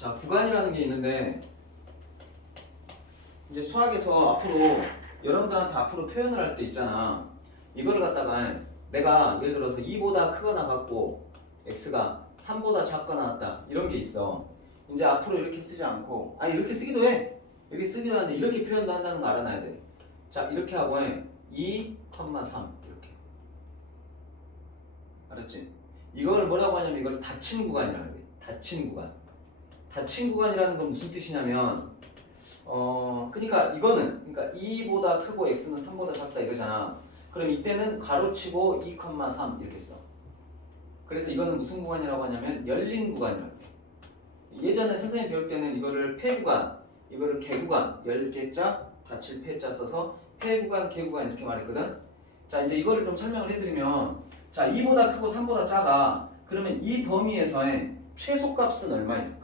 자, 구간이라는 게 있는데 이제 수학에서 앞으로 여러분들한테 앞으로 표현을 할 때 있잖아. 이거를 갖다가 내가 예를 들어서 2보다 크거나 같고 x가 3보다 작거나 같다 이런 게 있어. 이제 앞으로 이렇게 쓰지 않고 이렇게 쓰기도 해. 이렇게 쓰기도 하는데 이렇게 표현도 한다는 거 알아놔야 돼. 자, 이렇게 하고 2, 3 이렇게. 알았지? 이걸 뭐라고 하냐면 이걸 닫힌 구간이라는 거야. 닫힌 구간. 닫힌 구간이라는 건 무슨 뜻이냐면 그러니까 이거는 그러니까 2보다 크고 x는 3보다 작다 이러잖아. 그럼 이때는 가로치고 2, 3 이렇게 써. 그래서 이거는 무슨 구간이라고 하냐면 열린 구간이라고 해. 예전에 선생님 배울 때는 이거를 폐구간, 이거를 개구간, 열개자, 닫힐 폐자 써서 폐구간, 개구간 이렇게 말했거든. 자, 이제 이거를 좀 설명을 해드리면, 자, 2보다 크고 3보다 작아. 그러면 이 범위에서의 최소값은 얼마일까?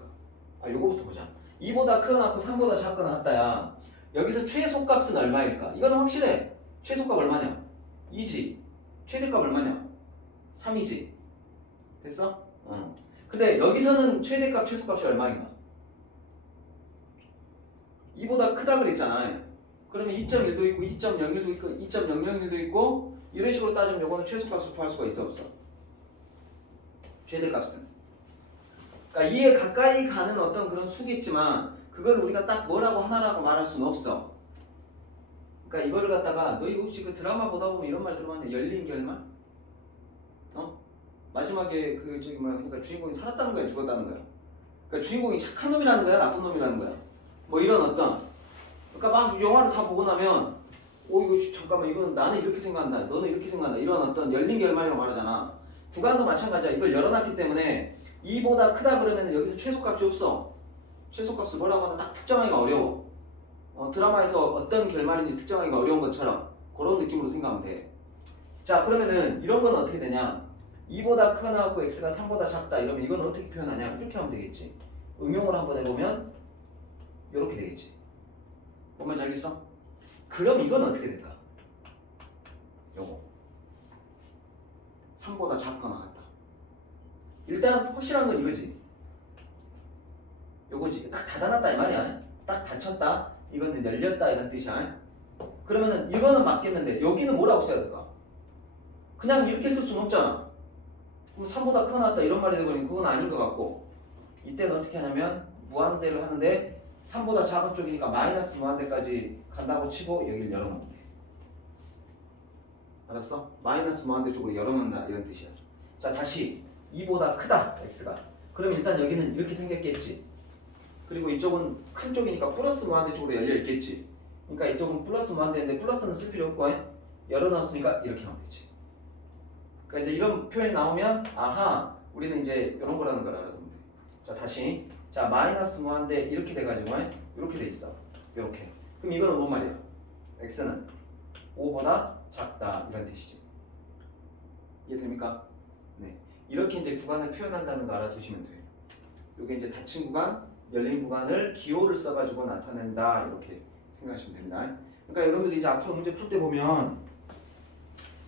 요거부터 보자. 2보다 크거나 같고 3보다 작거나 같다야. 여기서 최소값은 얼마일까? 이거는 확실해. 최소값 얼마냐? 2지. 최대값 얼마냐? 3이지. 됐어? 근데 여기서는 최대값, 최소값이 얼마인가? 2보다 크다 그랬잖아. 그러면 2.1도 있고 2.01도 있고 2.001도 있고 이런 식으로 따지면 요거는 최소값을 구할 수가 있어 없어? 최대값은. 그러니까 2에 가까이 가는 어떤 그런 수겠지만 그걸 우리가 딱 뭐라고 하나라고 말할 수는 없어. 그러니까 이거를 갖다가 너희 혹시 그 드라마 보다 보면 이런 말 들어봤냐? 열린 결말? 마지막에 그 저기 뭐야 그러니까 주인공이 살았다는 거야 죽었다는 거야. 그러니까 주인공이 착한 놈이라는 거야 나쁜 놈이라는 거야. 뭐 이런 어떤 그러니까 막 영화를 다 보고 나면 이거 잠깐만 이거는 나는 이렇게 생각한다 너는 이렇게 생각한다 이런 어떤 열린 결말이라고 말하잖아. 구간도 마찬가지야. 이걸 열어놨기 때문에 2보다 크다 그러면 여기서 최소값이 없어. 최소값을 뭐라고 하나 딱 특정하기가 어려워. 드라마에서 어떤 결말인지 특정하기가 어려운 것처럼 그런 느낌으로 생각하면 돼. 자, 그러면은 이런 건 어떻게 되냐? 2보다 크거나 같고 x가 3보다 작다 이러면 이건 어떻게 표현하냐? 이렇게 하면 되겠지. 응용을 한번 해보면 이렇게 되겠지. 뭔 말인지 알겠어? 그럼 이건 어떻게 될까? 요거 3보다 작거나 같다. 일단 확실한 건 이거지. 요거지. 딱 닫아놨다 이 말이야. 딱 닫혔다. 이거는 열렸다 이런 뜻이야. 그러면은 이거는 맞겠는데 여기는 뭐라고 써야 될까? 그냥 이렇게 쓸 수는 없잖아. 그럼 3보다 크거나 같다 이런 말이 되버리면 그건 아닌 것 같고 이때는 어떻게 하냐면 무한대를 하는데 3보다 작은 쪽이니까 마이너스 무한대까지 간다고 치고 여기를 열어놓으면 돼. 알았어? 마이너스 무한대 쪽으로 열어놓는다 이런 뜻이야. 자, 다시 2보다 크다 x가. 그럼 일단 여기는 이렇게 생겼겠지. 그리고 이쪽은 큰 쪽이니까 플러스 무한대 쪽으로 열려 있겠지. 그러니까 이쪽은 플러스 무한대인데 플러스는 쓸 필요 없고 열어놨으니까 이렇게 하면 되지. 그러니까 이제 이런 표현이 나오면 아하 우리는 이제 이런 거라는 걸 알아두면 돼. 자, 다시 자 마이너스 무한대 이렇게 돼가지고 이렇게 돼 있어. 이렇게. 그럼 이거는 뭔 말이야? x는 5보다 작다 이런 뜻이지. 이해됩니까? 네. 이렇게 이제 구간을 표현한다는 거 알아두시면 돼요. 이게 이제 닫힌 구간, 열린 구간을 기호를 써가지고 나타낸다 이렇게 생각하시면 됩니다. 그러니까 여러분들이 이제 앞으로 문제 풀 때 보면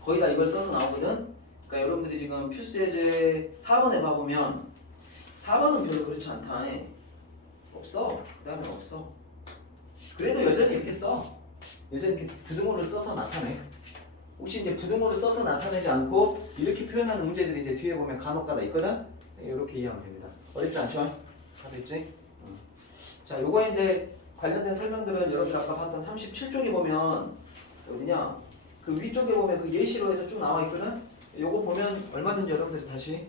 거의 다 이걸 써서 나오거든. 그러니까 여러분들이 지금 필수예제 4번에 봐보면 4번은 별로 그렇지 않다. 없어. 그 다음에 없어. 그래도 여전히 이렇게 써. 여전히 이렇게 부등호를 써서 나타내. 혹시 이제 부등호를 써서 나타내지 않고 이렇게 표현하는 문제들이 이제 뒤에 보면 간혹가다 있거든. 이렇게 이해하면 됩니다. 어렵지 않죠? 다 됐지? 자, 요거에 이제 관련된 설명들은 여러분들 아까 봤던 37쪽에 보면 어디냐? 그 위쪽에 보면 그 예시로 해서 쭉 나와 있거든. 요거 보면 얼마든지 여러분들이 다시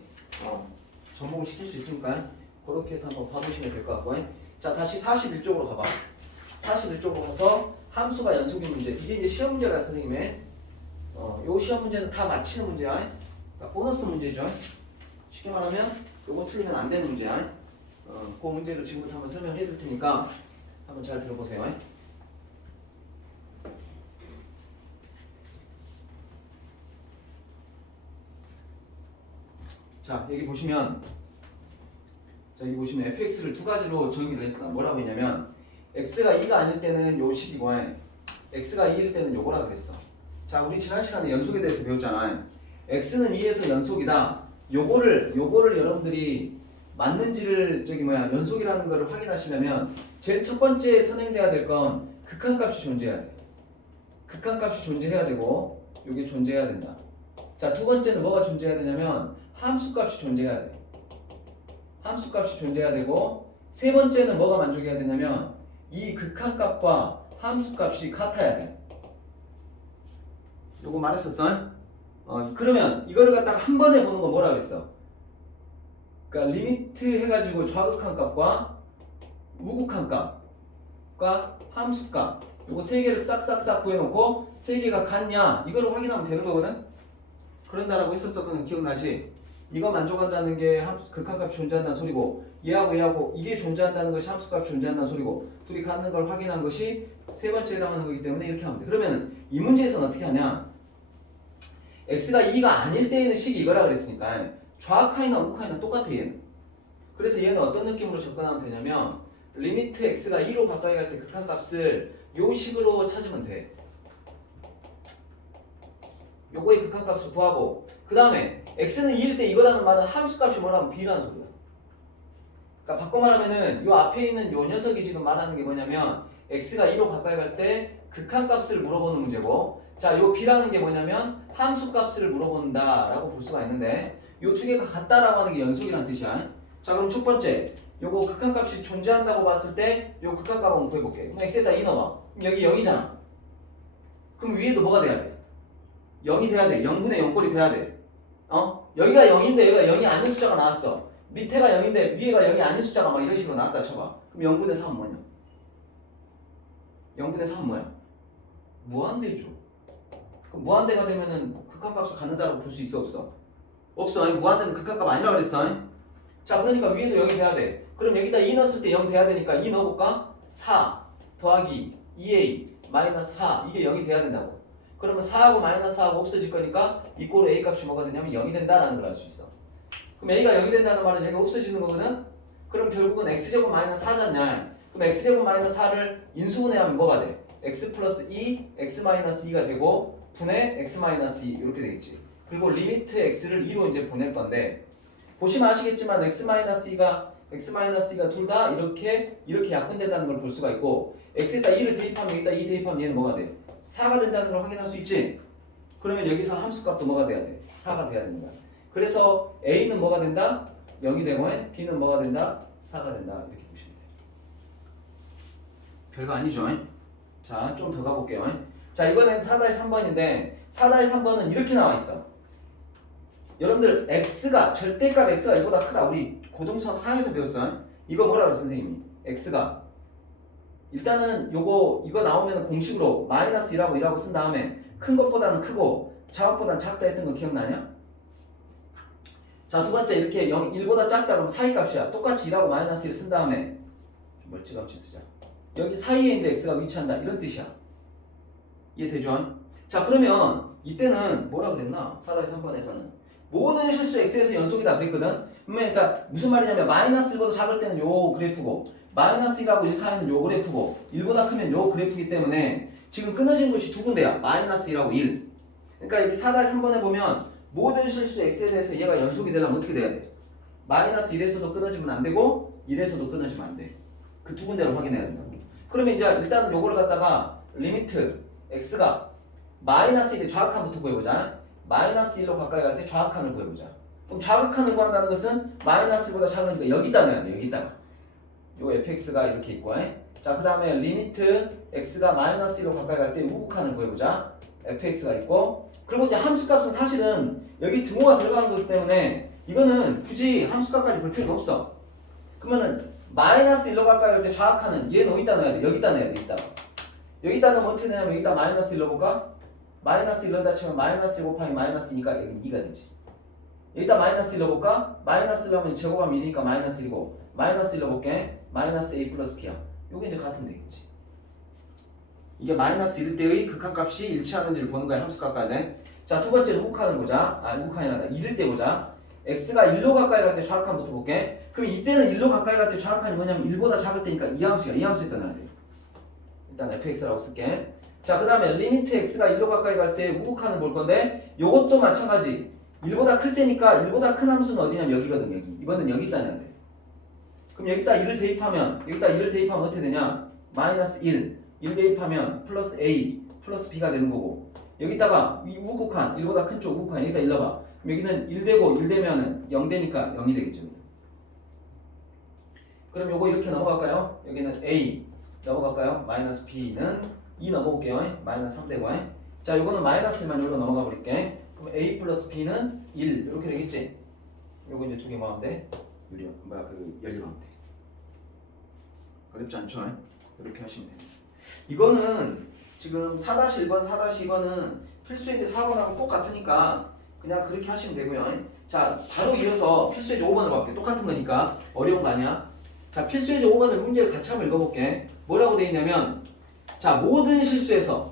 접목을 시킬 수 있으니까 그렇게 해서 한번 봐보시면 될 것 같고. 자, 다시 41쪽으로 가봐. 41쪽으로 가서 함수가 연속인 문제. 이게 이제 시험 문제라 선생님의 요 시험 문제는 다 맞히는 문제야. 그러니까 보너스 문제죠. 쉽게 말하면 요거 틀리면 안 되는 문제야. 그 문제를 지금부터 한번 설명해 드릴 테니까 한번 잘 들어보세요. 자, 여기 보시면 fx를 두 가지로 정의를 했어. 뭐라고 했냐면 x가 2가 아닐 때는 요 식이고 x가 2일 때는 요거라 그랬어. 자, 우리 지난 시간에 연속에 대해서 배웠잖아. x는 2에서 연속이다. 요거를 여러분들이 맞는지를 연속이라는 거를 확인하시려면 제일 첫 번째 선행돼야 될 건 극한값이 존재해야 돼. 극한값이 존재해야 되고 이게 존재해야 된다. 자, 두 번째는 뭐가 존재해야 되냐면 함수값이 존재해야 돼. 함수값이 존재해야 되고 세 번째는 뭐가 만족해야 되냐면 이 극한값과 함수값이 같아야 돼. 요거 말했었어? 그러면 이거를 갖다가 한 번에 보는 건 뭐라 그랬어? 그러니까 리미트 해가지고 좌극한값과 우극한값과 함수값 요거 세 개를 싹싹싹 구해놓고 세 개가 같냐 이거를 확인하면 되는 거거든? 그런다라고 했었거든. 기억나지? 이거 만족한다는 게 극한값이 존재한다는 소리고 얘하고 이게 존재한다는 것이 함수값이 존재한다는 소리고 둘이 같는 걸 확인한 것이 세 번째에 해당하는 거기 때문에 이렇게 하면 돼. 그러면 이 문제에서는 어떻게 하냐? x가 2가 아닐 때에는 식이 이거라 그랬으니까 좌악하이나 우극하이나 똑같아 얘는. 그래서 얘는 어떤 느낌으로 접근하면 되냐면 리미트 x가 2로 가까이 갈 때 극한값을 요 식으로 찾으면 돼. 요거의 극한값을 구하고 그 다음에 x는 2일 때 이거라는 말은 함수값이 뭐라면 b라는 소리야. 그러니까 바꿔 말하면은 요 앞에 있는 요 녀석이 지금 말하는 게 뭐냐면 x가 2로 가까이 갈 때 극한값을 물어보는 문제고 자, 요 b라는 게 뭐냐면 함수값을 물어본다라고 볼 수가 있는데 요 두 개가 같다라고 하는 게 연속이라는 뜻이야. 자, 그럼 첫 번째 요거 극한값이 존재한다고 봤을 때 요 극한값 한번 구해볼게. 그럼 x에다 2 넣어. 그럼 여기 0이잖아. 그럼 위에도 뭐가 돼야 돼? 0이 돼야 돼. 0분의 0꼴이 돼야 돼. 여기가 0인데 여기가 0이 아닌 숫자가 나왔어. 밑에가 0인데 위에가 0이 아닌 숫자가 막 이런 식으로 나왔다 쳐봐. 그럼 0분의 3은 뭐냐? 0분의 3은 뭐야? 무한대죠. 그럼 무한대가 되면은 극한값을 갖는다고 볼 수 있어 없어? 없어. 무한대는 극한값 아니라 그랬어. 자, 그러니까 위에도 0이 돼야 돼. 그럼 여기다 2 넣었을 때 0 돼야 되니까 2 넣어볼까? 4 더하기 2a 마이너스 4 이게 0이 돼야 된다고. 그러면 4하고 마이너스 4하고 없어질 거니까 이꼴로 a 값이 뭐가 되냐면 0이 된다라는 걸 알 수 있어. 그럼 a가 0이 된다는 말은 여기가 없어지는 거거든? 그럼 결국은 x제곱 마이너스 4잖냐. 그럼 x제곱 마이너스 4를 인수분해하면 뭐가 돼? x 플러스 2, x 마이너스 2가 되고 분의 x 마이너스 2 이렇게 되겠지. 그리고 리미트 x를 2로 이제 보낼 건데 보시면 아시겠지만 x 마이너스 2가 둘 다 이렇게 약분된다는 걸 볼 수가 있고 x에다 2를 대입하면 여기다 2 대입하면 얘는 뭐가 돼? 4가 된다는 걸 확인할 수 있지. 그러면 여기서 함수값도 뭐가 돼야 돼? 4가 돼야 되는 거야. 그래서 a는 뭐가 된다? 0이 되고 b는 뭐가 된다? 4가 된다. 이렇게 보시면 돼요. 별거 아니죠? 자, 좀 더 가볼게요. 자, 이번엔 4-3번인데 4-3번은 이렇게 나와 있어. 여러분들 x가 절대값 x가 이보다 크다. 우리 고등수학 4에서 배웠어. 이거 뭐라 그랬어 선생님이? x가 일단은 이거 나오면 공식으로 마이너스 1하고 쓴 다음에 큰 것보다는 크고 작업보다는 작다 했던 거 기억나냐? 자, 두 번째 이렇게 1보다 작다 그럼 사이 값이야. 똑같이 1하고 마이너스 1 쓴 다음에 좀 멀찌감치 쓰자. 여기 사이에 이제 x가 위치한다 이런 뜻이야. 이해되죠? 자, 그러면 이때는 뭐라 그랬나? 4-3번에서는 모든 실수 x에서 연속이다 그랬거든? 그러니까 무슨 말이냐면 마이너스 1보다 작을 때는 요 그래프고 마이너스 1하고 1 사이는 요 그래프고 1보다 크면 요 그래프이기 때문에 지금 끊어진 것이 두 군데야. 마이너스 1하고 1. 그러니까 여기 4-3번에 보면 모든 실수 x에 대해서 얘가 연속이 되려면 어떻게 돼야 돼? 마이너스 1에서도 끊어지면 안 되고 1에서도 끊어지면 안 돼. 그 두 군데를 확인해야 된다. 그러면 이제 일단은 요거를 갖다가 리미트 x가 마이너스 1의 좌악한부터 구해보자. 마이너스 1로 가까이 갈 때 좌악한을 구해보자. 그럼 좌악한을 구한다는 것은 마이너스 1보다 작으니까 여기다 넣어야 돼. 여기다가 요 fx가 이렇게 있고 자, 그 다음에 리미트 x가 마이너스 1로 가까이 갈 때 우극한을 구해보자. fx가 있고 그리고 이제 함수값은 사실은 여기 등호가 들어가는 거기 때문에 이거는 굳이 함수값까지 볼 필요가 없어. 그러면은 마이너스 1로 가까이 갈 때 좌악한은 얘는 어디다 넣어야 돼? 여기다 넣어야 돼. 여기다 넣으면 어떻게 되냐면 여기다 마이너스 1 넣어볼까? 마이너스 1 넣다 치면 마이너스 1 곱하기 마이너스니까 여기 2가 되지. 여기다 마이너스 1 넣어볼까? 마이너스 1 하면 제곱하면 1이니까 마이너스 1이고 마이너스 1 넣어볼게. 마이너스 a 플러스 b야. 요게 이제 같은 되겠지. 이게 마이너스 1일 때의 극한값이 일치하는지를 보는 거야. 함수값까지. 자, 두 번째는 우극한을 보자. 우극한이란다. 1일 때 보자. x가 1로 가까이 갈 때 좌악한부터 볼게. 그럼 이때는 1로 가까이 갈 때 좌악한이 뭐냐면 1보다 작을 때니까 이 함수야. 이 함수에다 넣어야 돼. 일단 fx라고 쓸게. 자, 그 다음에 리미트 x가 1로 가까이 갈 때 우극한을 볼 건데 요것도 마찬가지. 1보다 클 때니까 1보다 큰 함수는 어디냐면 여기거든. 여기. 이번엔 여기다 넣어야 돼. 그럼 여기다 1을 대입하면 어떻게 되냐? 마이너스 1 대입하면 플러스 A 플러스 B가 되는 거고 여기다가 이 우극한 1보다 큰 쪽 우극한 여기다 1 넣어봐. 그럼 여기는 1 되고 1 되면은 0 되니까 0이 되겠죠. 그럼 요거 이렇게 넘어갈까요? 여기는 A 넘어갈까요? 마이너스 B는 2 넘어올게요. 마이너스 3 되고 자 요거는 마이너스 1만 여기로 넘어가 버릴게. 그럼 A 플러스 B는 1 이렇게 되겠지? 요거 이제 두 개 모으면 돼. 열리면 돼. 어렵지 않죠? 이렇게 하시면 됩니다. 이거는 지금 4-1번, 4-2번은 필수예제 4번하고 똑같으니까 그냥 그렇게 하시면 되고요. 자, 바로 이어서 필수예제 5번을 볼게. 똑같은 거니까 어려운 거 아니야. 자, 필수예제 5번을 문제를 같이 한번 읽어볼게. 뭐라고 돼 있냐면 자, 모든 실수에서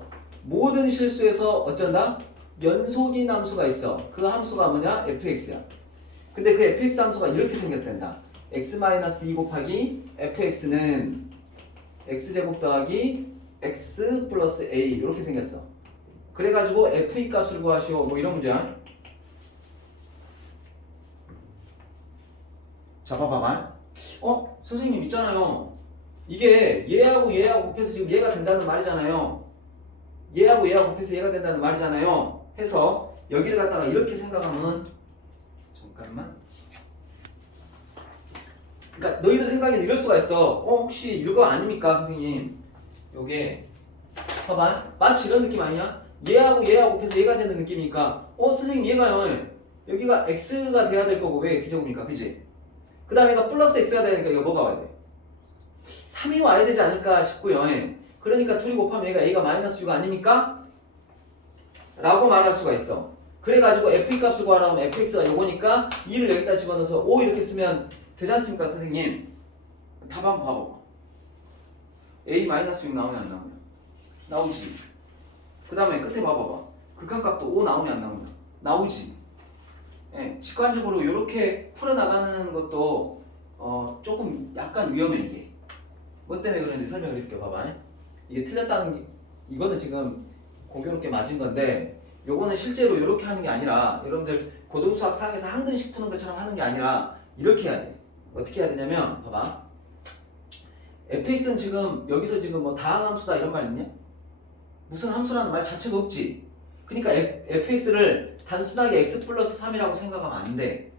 어쩐다? 연속인 함수가 있어. 그 함수가 뭐냐? fx야. 근데 그 fx 함수가 이렇게 생겼단다. x-2 곱하기 fx는 x제곱 더하기 x 플러스 a 이렇게 생겼어. 그래가지고 f2 값을 구하시오. 뭐 이런 문제야. 자, 봐봐. 선생님 있잖아요. 이게 얘하고 곱해서 지금 얘가 된다는 말이잖아요. 얘하고 곱해서 얘가 된다는 말이잖아요. 해서 여기를 갖다가 이렇게 생각하면 잠깐만. 그러니까 너희들 생각에는 이럴 수가 있어. 혹시 이거 아닙니까, 선생님? 요게 봐봐. 마치 이런 느낌 아니야? 얘하고 곱해서 얘가 되는 느낌이니까 선생님 얘가요. 여기가 x가 돼야 될 거고 왜 x제곱입니까? 그지? 그 다음에 얘가 플러스 x가 되니까 이거 뭐가 와야 돼? 3이 와야 되지 않을까 싶고요. 그러니까 둘이 곱하면 얘가 마이너스 6 아닙니까? 라고 말할 수가 있어. 그래가지고 f2 값을 구하라면 fx가 요거니까 2를 여기다 집어넣어서 5 이렇게 쓰면 되지 않습니까, 선생님? 답 한번 봐봐. a-6 나오냐 안 나오냐? 나오지. 그 다음에 끝에 봐봐봐. 극한값도 5 나오냐 안 나오냐? 나오지. 직관적으로 이렇게 풀어나가는 것도 조금 약간 위험해 이게. 뭐 때문에 그런지 설명을 해줄게. 봐봐. 이게 틀렸다는 게 이거는 지금 공교롭게 맞은 건데 요거는 실제로 이렇게 하는 게 아니라 여러분들 고등수학 상에서 항등식 푸는 것처럼 하는 게 아니라 이렇게 해야 돼. 어떻게 해야 되냐면 봐봐. fx는 지금 여기서 지금 뭐 다항함수다 이런 말 있냐? 무슨 함수라는 말 자체가 없지. 그러니까 fx를 단순하게 x 플러스 3이라고 생각하면 안 돼.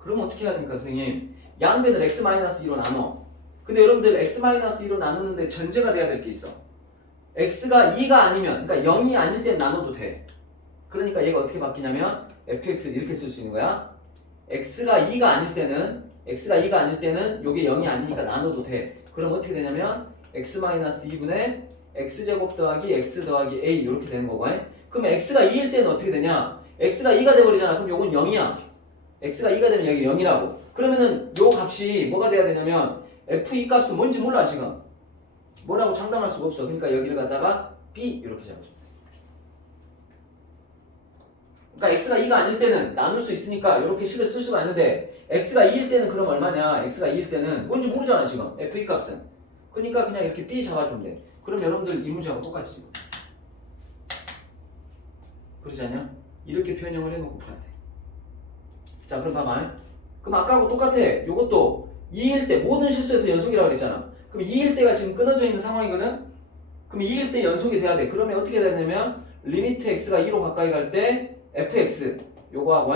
그럼 어떻게 해야 됩니까, 선생님? 양변을 x-2로 나눠. 근데 여러분들 x-2로 나누는데 전제가 돼야 될 게 있어. x가 2가 아니면, 그러니까 0이 아닐 땐 나눠도 돼. 그러니까 얘가 어떻게 바뀌냐면 fx를 이렇게 쓸 수 있는 거야. x가 2가 아닐 때는 요게 0이 아니니까 나눠도 돼. 그럼 어떻게 되냐면 x-2분의 x제곱 더하기 x 더하기 a 이렇게 되는 거고. 그럼 x가 2일 때는 어떻게 되냐? x가 2가 돼버리잖아. 그럼 요건 0이야. x가 2가 되면 여기 0이라고. 그러면은 요 값이 뭐가 돼야 되냐면 f2 값은 뭔지 몰라 지금. 뭐라고 장담할 수가 없어. 그러니까 여기를 갖다가 b 이렇게 잡아줘. 그러니까 x가 2가 아닐 때는 나눌 수 있으니까 이렇게 식을 쓸 수가 있는데 x가 2일 때는 그럼 얼마냐? x가 2일 때는 뭔지 모르잖아 지금. f2 값은. 그러니까 그냥 이렇게 b 잡아주면 돼. 그럼 여러분들 이 문제하고 똑같지 지금. 그러지 않냐? 이렇게 변형을 해놓고 풀어야 돼. 자, 그럼 봐봐. 그럼 아까하고 똑같아. 요것도 2일 때 모든 실수에서 연속이라고 그랬잖아. 그럼 2일 때가 지금 끊어져 있는 상황이거든? 그럼 2일 때 연속이 돼야 돼. 그러면 어떻게 되냐면 리미트 x가 2로 가까이 갈 때 fx 요거하고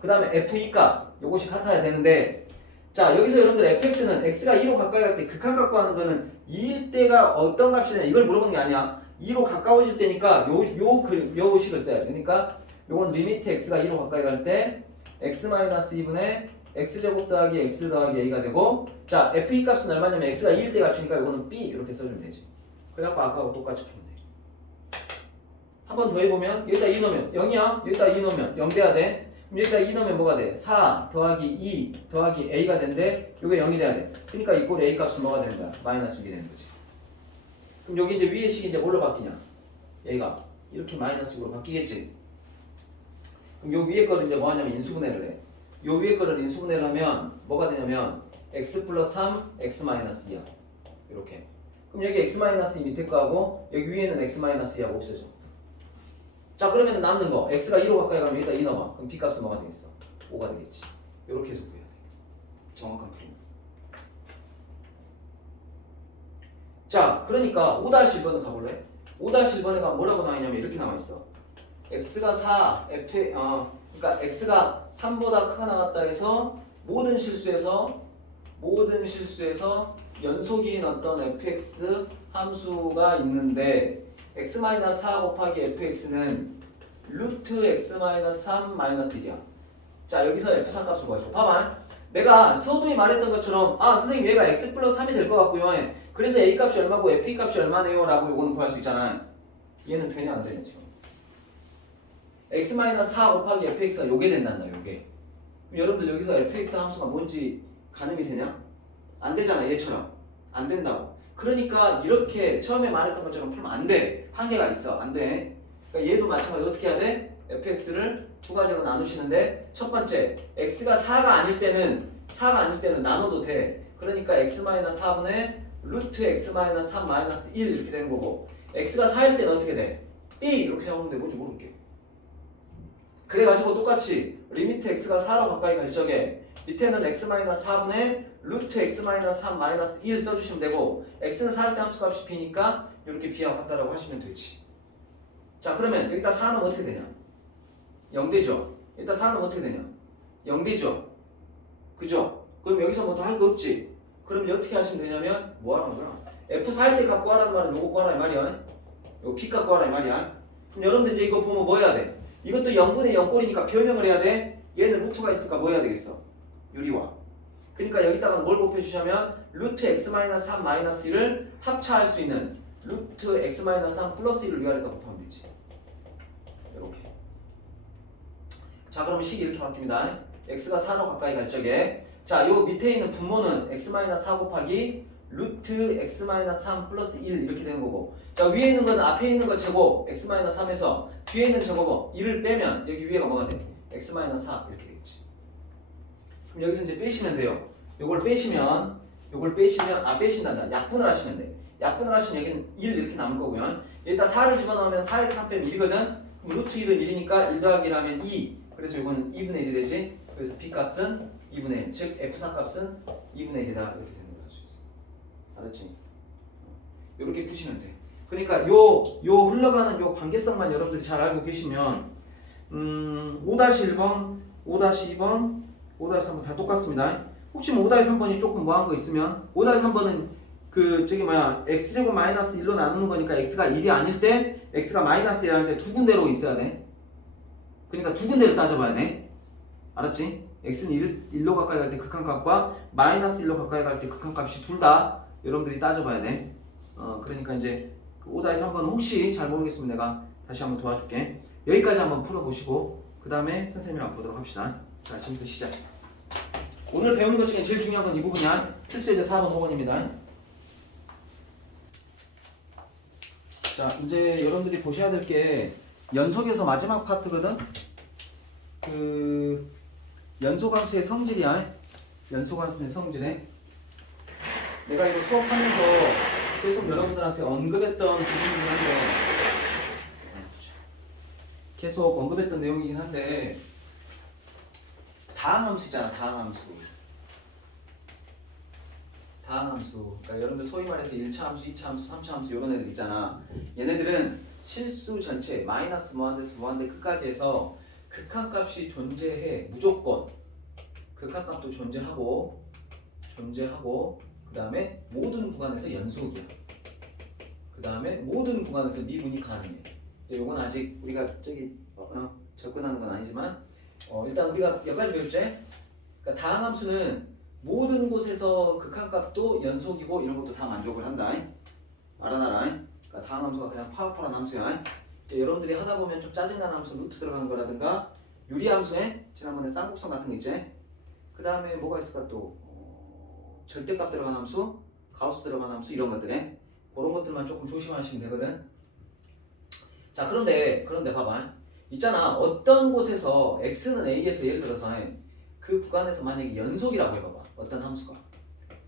그 다음에 f2 값 요것이 같아야 되는데 자 여기서 여러분들 fx는 x가 2로 가까이 갈 때 극한값 구하는 거는 2일 때가 어떤 값이 되냐 이걸 물어보는 게 아니야. 2로 가까워질 때니까 요 식을 써야지. 그러니까 요건 리미트 x가 2로 가까이 갈 때 x-2분의 x제곱 더하기 x 더하기 a가 되고 자 f2 값은 얼마냐면 x가 2일 때 값이니까 요거는 b 이렇게 써주면 되지. 그래갖고 아까하고 똑같이 풀면 돼. 한 번 더 해보면 여기다 2 넣으면 0이야. 여기다 2 넣으면 0 돼야 돼. 그럼 여기다 2 넣으면 뭐가 돼? 4 더하기 2 더하기 a가 된대. 요게 0이 돼야 돼. 그러니까 이꼴 a 값은 뭐가 되는 거야? 마이너스 6이 되는 거지. 그럼 여기 이제 위의 식이 이제 뭘로 바뀌냐? 얘가 이렇게 마이너스 6으로 바뀌겠지. 그럼 요 위에 거를 이제 뭐 하냐면 인수분해를 해. 요 위에 거를 인수분해를 하면 뭐가 되냐면 x 플러스 3 x 마이너스 2야. 이렇게. 그럼 여기 x-2 밑에 거하고 여기 위에는 x-2하고 없어져. 자 그러면 남는 거 x가 2로 가까이 가면 여기다 2 넣어봐. 그럼 b 값은 뭐가 되겠어? 5가 되겠지. 이렇게 해서 구해야 돼. 정확한 풀이. 자, 그러니까 5-1번을 가볼래? 5-1번에가 뭐라고 나와있냐면 이렇게 나와있어. x가 4, 그러니까 x가 3보다 크게 나갔다 해서 모든 실수에서 연속인 어떤 fx 함수가 있는데 x-4 곱하기 fx는 루트 x-3 1이야. 자, 여기서 f3 값을 구하죠. 봐봐. 내가 서두에 말했던 것처럼 선생님 얘가 x 플러스 3이 될 것 같고요. 그래서 a 값이 얼마고 f 값이 얼마네요 라고 요거는 구할 수 있잖아. 얘는 되냐 안 되냐 지금. x-4 곱하기 fx가 요게 된단다. 요게. 그럼 여러분들 여기서 fx 함수가 뭔지 가늠이 되냐? 안 되잖아. 얘처럼. 안 된다고. 그러니까 이렇게 처음에 말했던 것처럼 풀면 안 돼. 한계가 있어. 안 돼. 그러니까 얘도 마찬가지로 어떻게 해야 돼? fx를 두 가지로 나누시는데 첫 번째 x가 4가 아닐 때는 나눠도 돼. 그러니까 x-4분의 루트 x-3 1 이렇게 되는 거고 x가 4일 때는 어떻게 돼? b 이렇게 잡으면 돼. 뭔지 모를게. 그래가지고 똑같이 리미트 x가 4로 가까이 갈 적에 밑에는 x-4분의 루트 x-3 1 써주시면 되고 x는 4일 때 함수값이 b니까 이렇게 b하고 같다라고 하시면 되지. 자, 그러면 여기다 4는 어떻게 되냐? 0되죠? 일단 4는 어떻게 되냐? 0되죠? 그죠? 그럼 여기서 뭐 더 할 거 없지? 그럼 어떻게 하시면 되냐면 뭐 하라는 거야? F4일 때 갖고 하라는 말은 요거 구하라 이 말이야. 요거 P 갖고 하라 이 말이야. 그럼 여러분들 이제 이거 보면 뭐 해야 돼? 이것도 0분의 0꼴이니까 변형을 해야 돼. 얘는 루트가 있으니까 뭐 해야 되겠어? 유리화. 그러니까 여기다가 뭘 곱해주자면 루트 x-3 1을 합차할 수 있는 루트 x-3 플러스 1을 위아래다 곱하면 되지. 이렇게. 자, 그러면 식이 이렇게 바뀝니다. x가 4로 가까이 갈 적에 자, 요 밑에 있는 분모는 x-4 곱하기 루트 x-3 플러스 1 이렇게 되는 거고 자, 위에 있는 거는 앞에 있는 거 제곱 x-3에서 뒤에 있는 제곱은 1을 빼면 여기 위에가 뭐가 돼? x-4 이렇게 되겠지. 그럼 여기서 이제 빼시면 돼요. 요걸 빼시면 빼신단다. 약분을 하시면 돼. 약분을 하시면 여기는 1 이렇게 남을 거고요. 여기다 4를 집어넣으면 4에서 3 빼면 1이거든. 그럼 루트 1은 1이니까 1 더하기라면 2. 그래서 이거는 2분의 1이 되지. 그래서 b 값은 2분의 1. 즉 f3 값은 2분의 1이다. 이렇게 되는 걸 할 수 있어. 알았지? 이렇게 푸시면 돼. 그러니까 요 흘러가는 요 관계성만 여러분들이 잘 알고 계시면 5-1번, 5-2번, 5-3번 다 똑같습니다. 혹시 뭐 5-3번이 조금 뭐한 거 있으면 5-3번은 x제곱 마이너스 1로 나누는 거니까 x가 1이 아닐 때 x가 마이너스 1 할 때 두 군데로 있어야 돼. 그러니까 두 군데를 따져봐야 돼. 알았지? x는 1로 가까이 갈 때 극한값과 마이너스 1로 가까이 갈 때 극한값이 둘 다 여러분들이 따져봐야 돼. 그러니까 이제 5-3번은 혹시 잘 모르겠으면 내가 다시 한번 도와줄게. 여기까지 한번 풀어보시고 그 다음에 선생님이랑 보도록 합시다. 자, 지금부터 시작. 오늘 배우는 것 중에 제일 중요한 건 이 부분이야. 필수예제 4번 5번입니다. 자, 이제 여러분들이 보셔야 될 게 연속에서 마지막 파트거든. 그 연소함수의 성질이야. 연소함수의 성질에 내가 이거 수업하면서 계속 여러분들한테 언급했던 부분이긴 한데 계속 언급했던 내용이긴 한데 다항함수 있잖아. 다항함수. 그러니까 여러분들 소위 말해서 1차 함수, 2차 함수, 3차 함수 이런 애들 있잖아. 얘네들은 실수 전체 마이너스 무한대에서 무한대 끝까지 해서 극한값이 존재해. 무조건 극한값도 존재하고 그 다음에 모든 구간에서 연속이야. 그 다음에 모든 구간에서 미분이 가능해. 요건 아직 우리가 접근하는 건 아니지만 일단 우리가 몇 가지 배웠지? 그러니까 다항함수는 모든 곳에서 극한값도 연속이고 이런 것도 다 만족을 한다. 알아놔라. 그러니까 다항함수가 그냥 파워풀한 함수야. 여러분들이 하다 보면 좀 짜증나는 함수 루트 들어가는 거라든가 유리함수에 지난번에 쌍곡선 같은 거 있지? 그 다음에 뭐가 있을까 또 절대값 들어가는 함수, 가우스 들어가는 함수 이런 것들에 그런 것들만 조금 조심하시면 되거든. 자, 그런데 봐봐. 있잖아. 어떤 곳에서 x는 a에서 예를 들어서 그 구간에서 만약에 연속이라고 해봐봐. 어떤 함수가.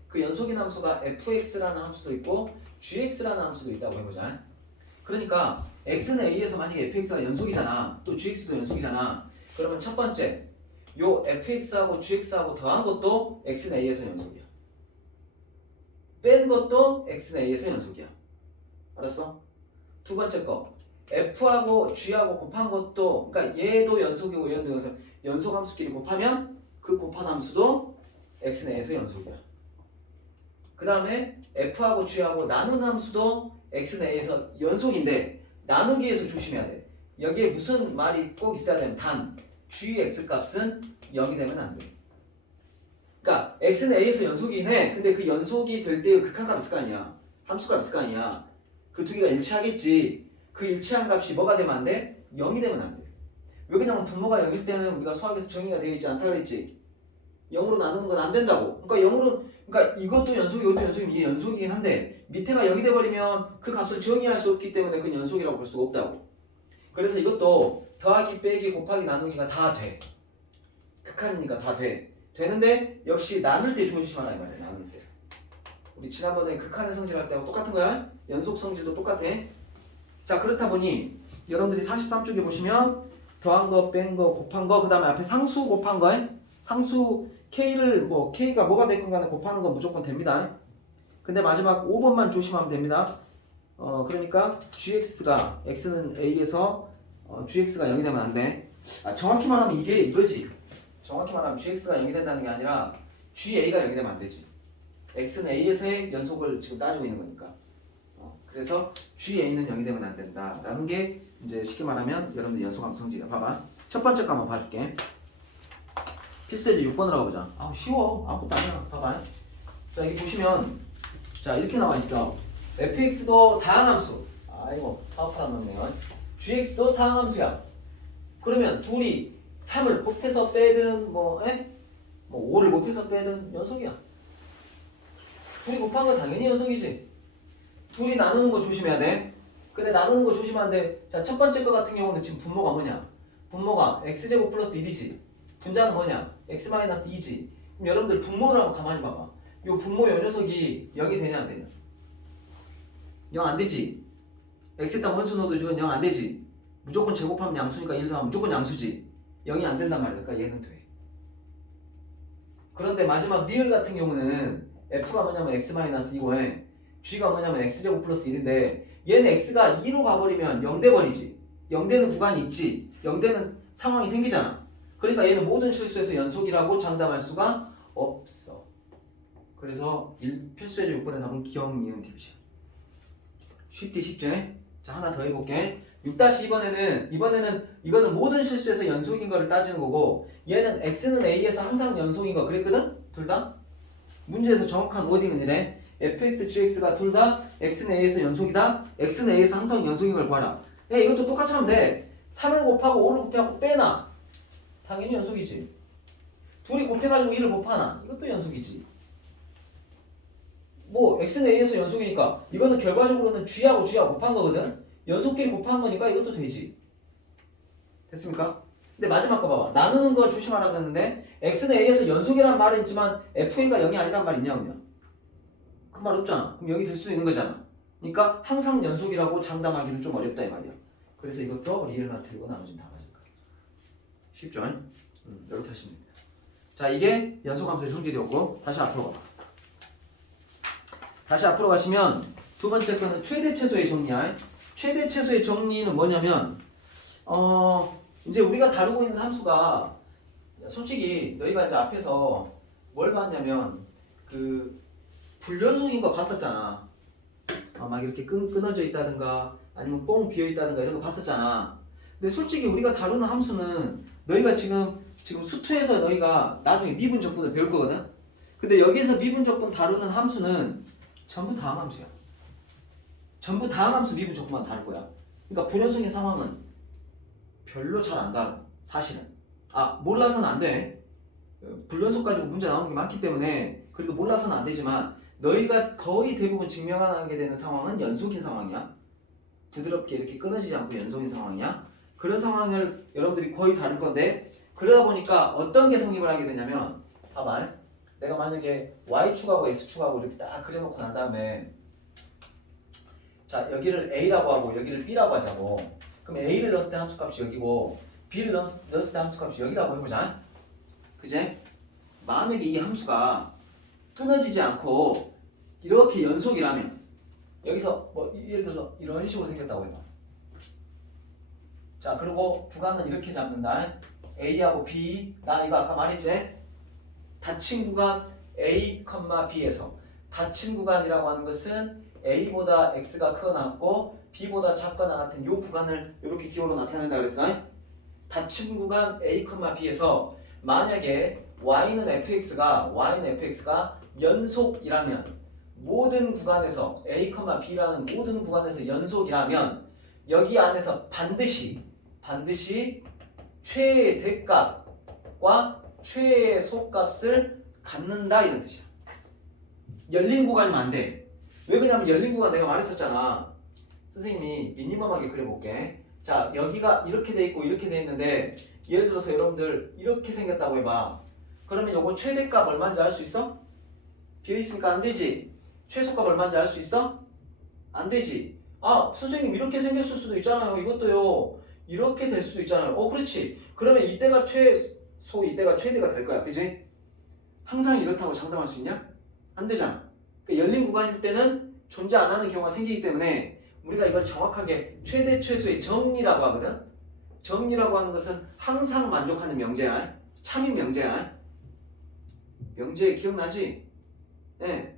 그 연속인 함수가 fx라는 함수도 있고 gx라는 함수도 있다고 해보자. 그러니까 x는 a에서 만약에 fx가 연속이잖아. 또 gx도 연속이잖아. 그러면 첫 번째 요 fx하고 gx하고 더한 것도 x는 a에서 연속이야. 뺀 것도 x는 a에서 연속이야. 알았어? 두 번째 거 f하고 g하고 곱한 것도 그러니까 얘도 연속이고 얘도 연속 연속함수끼리 곱하면 그 곱한 함수도 x는 a에서 연속이야. 그 다음에 f하고 g하고 나눈 함수도 x는 a에서 연속인데 나누기에서 조심해야 돼. 여기에 무슨 말이 꼭 있어야 되면 단 gx 값은 0이 되면 안 돼. 그러니까 x는 a에서 연속이긴 해. 근데 그 연속이 될 때의 극한값 있을 거 아니야. 함수가 있을 거 아니야. 그 두 개가 일치하겠지. 그 일치한 값이 뭐가 되면 안 돼? 0이 되면 안 돼. 왜 그러냐면 분모가 0일 때는 우리가 수학에서 정의가 되어 있지 않다 그랬지. 0으로 나누는 건 안 된다고. 그러니까 이것도 연속, 이것도 연속이면 이게 연속이긴 한데 밑에가 0이 돼버리면 그 값을 정의할 수 없기 때문에 그건 연속이라고 볼 수가 없다고. 그래서 이것도 더하기, 빼기, 곱하기, 나누기가 다 돼. 극한이니까 다 돼. 되는데 역시 나눌 때 조심하라 이 말이야. 나눌 때. 우리 지난번에 극한의 성질할 때하고 똑같은 거야. 연속 성질도 똑같아. 자, 그렇다 보니 여러분들이 43쪽에 보시면 더한 거, 뺀 거, 곱한 거, 그 다음에 앞에 상수 곱한 거, 상수 K를 뭐 K가 뭐가 됐건 간에 곱하는 건 무조건 됩니다. 근데 마지막 5번만 조심하면 됩니다. 그러니까 GX가 X는 A에서 GX가 0이 되면 안 돼. 정확히 말하면 이거지. 정확히 말하면 GX가 0이 된다는 게 아니라 GA가 0이 되면 안 되지. X는 A에서의 연속을 지금 따지고 있는 거니까. 그래서 GA는 0이 되면 안 된다라는 게 이제 쉽게 말하면 여러분들 연속함 성질이야. 봐봐. 첫 번째 거 한번 봐줄게. 필수예제 6번을 가보자. 쉬워. 아무것도 아니야. 봐봐. 자, 여기 보시면 자 이렇게 나와 있어. fx도 다항함수. 이거 파워파란 놈네요. gx도 다항함수야. 그러면 둘이 3을 곱해서 빼든 뭐 5를 곱해서 빼든 연속이야. 둘이 곱한 건 당연히 연속이지. 둘이 나누는 거 조심해야 돼. 근데 나누는 거 조심하는데 자, 첫 번째 거 같은 경우는 지금 분모가 뭐냐? 분모가 x제곱 플러스 1이지. 분자는 뭐냐? x-2지. 그럼 여러분들 분모를 한번 가만히 봐봐. 요 분모 요 녀석이 0이 되냐 안 되냐? 0 안 되지. x에다 원수 넣어도 이건 0 안 되지. 무조건 제곱하면 양수니까 1 더하면 무조건 양수지. 0이 안 된단 말이야. 그러니까 얘는 돼. 그런데 마지막 리을 같은 경우는 f가 뭐냐면 x-2고 g가 뭐냐면 x제곱 플러스 1인데 얘는 x가 2로 가버리면 0 돼버리지. 0 되는 구간이 있지. 0 되는 상황이 생기잖아. 그러니까 얘는 모든 실수에서 연속이라고 장담할 수가 없어. 그래서 필수예제 6번의 답은 기억, 니은, 디귿이야. 쉽디 쉽지? 자, 하나 더 해볼게. 6-2번에는 이거는 모든 실수에서 연속인 거를 따지는 거고 얘는 x는 a에서 항상 연속인 거 그랬거든? 둘 다? 문제에서 정확한 워딩은 이래. fx, gx가 둘 다 x는 a에서 연속이다. x는 a에서 항상 연속인 걸 구하라. 이것도 똑같이 하면 돼. 3을 곱하고 5를 곱하고 빼놔. 당연히 연속이지. 둘이 곱해가지고 1을 곱하나. 이것도 연속이지. 뭐 x는 a에서 연속이니까 이거는 결과적으로는 g하고 곱한 거거든. 연속끼리 곱한 거니까 이것도 되지. 됐습니까? 근데 마지막 거 봐봐. 나누는 거 조심하라 그랬는데 x는 a에서 연속이란 말은 있지만 fa가 0이 아니란 말 있냐 없냐? 그 말 없잖아. 그럼 0이 될 수도 있는 거잖아. 그러니까 항상 연속이라고 장담하기는 좀 어렵다 이 말이야. 그래서 이것도 리을만 틀고 나머지는 다 맞을 거야. 쉽죠? 이렇게 하시면 됩니다. 자, 이게 연속함수의 성질이었고 다시 앞으로 가봐. 다시 앞으로 가시면 두 번째 거는 최대 최소의 정리야. 최대 최소의 정리는 뭐냐면 이제 우리가 다루고 있는 함수가 솔직히 너희가 이제 앞에서 뭘 봤냐면 그 불연속인 거 봤었잖아. 막 이렇게 끊어져 있다든가 아니면 뻥 비어 있다든가 이런 거 봤었잖아. 근데 솔직히 우리가 다루는 함수는 너희가 지금 수투에서 너희가 나중에 미분적분을 배울 거거든. 근데 여기서 미분적분 다루는 함수는 전부 다항함수야. 전부 다항함수 미분적분만 다룰 거야. 그러니까 불연속인 상황은 별로 잘 안 다뤄. 사실은. 몰라서는 안 돼. 불연속 가지고 문제 나오는 게 많기 때문에 그래도 몰라서는 안 되지만 너희가 거의 대부분 증명하게 되는 상황은 연속인 상황이야. 부드럽게 이렇게 끊어지지 않고 연속인 상황이야. 그런 상황을 여러분들이 거의 다룰 건데 그러다 보니까 어떤 게 성립을 하게 되냐면 봐봐. 내가 만약에 Y축하고 X축하고 이렇게 딱 그려놓고 난 다음에 자 여기를 A라고 하고 여기를 B라고 하자고. 그럼 A를 넣었을 때 함수값이 여기고 B를 넣었을 때 함수값이 여기라고 해보자. 그제? 만약에 이 함수가 끊어지지 않고 이렇게 연속이라면 여기서 뭐 예를 들어서 이런 식으로 생겼다고 해봐. 자, 그리고 구간은 이렇게 잡는다. A하고 B, 나 이거 아까 말했지? 닫힌 구간 A, B에서 닫힌 구간이라고 하는 것은 A보다 X가 크거나 같고 B보다 작거나 같은 이 구간을 이렇게 기호로 나타낸다 그랬어. 닫힌 구간 A, B에서 만약에 Y는 fx가 연속이라면 모든 구간에서 A, B라는 모든 구간에서 연속이라면 여기 안에서 반드시 최대값과 최소값을 갖는다 이런 뜻이야. 열린 구간이면 안 돼. 왜 그러냐면 열린 구간 내가 말했었잖아. 선생님이 미니멈하게 그려볼게. 자, 여기가 이렇게 돼 있고 이렇게 돼 있는데 예를 들어서 여러분들 이렇게 생겼다고 해봐. 그러면 요거 최대값 얼마인지 알 수 있어? 비어있으니까 안 되지. 최소값 얼마인지 알 수 있어? 안 되지. 아, 선생님 이렇게 생겼을 수도 있잖아요. 이것도요. 이렇게 될 수도 있잖아요. 그렇지. 그러면 이때가 최소, 이때가 최대가 될 거야. 그지? 항상 이렇다고 장담할 수 있냐? 안 되잖아. 그러니까 열린 구간일 때는 존재 안 하는 경우가 생기기 때문에 우리가 이걸 정확하게 최대 최소의 정리라고 하거든. 정리라고 하는 것은 항상 만족하는 명제야. 참인 명제야. 명제 기억나지? 네.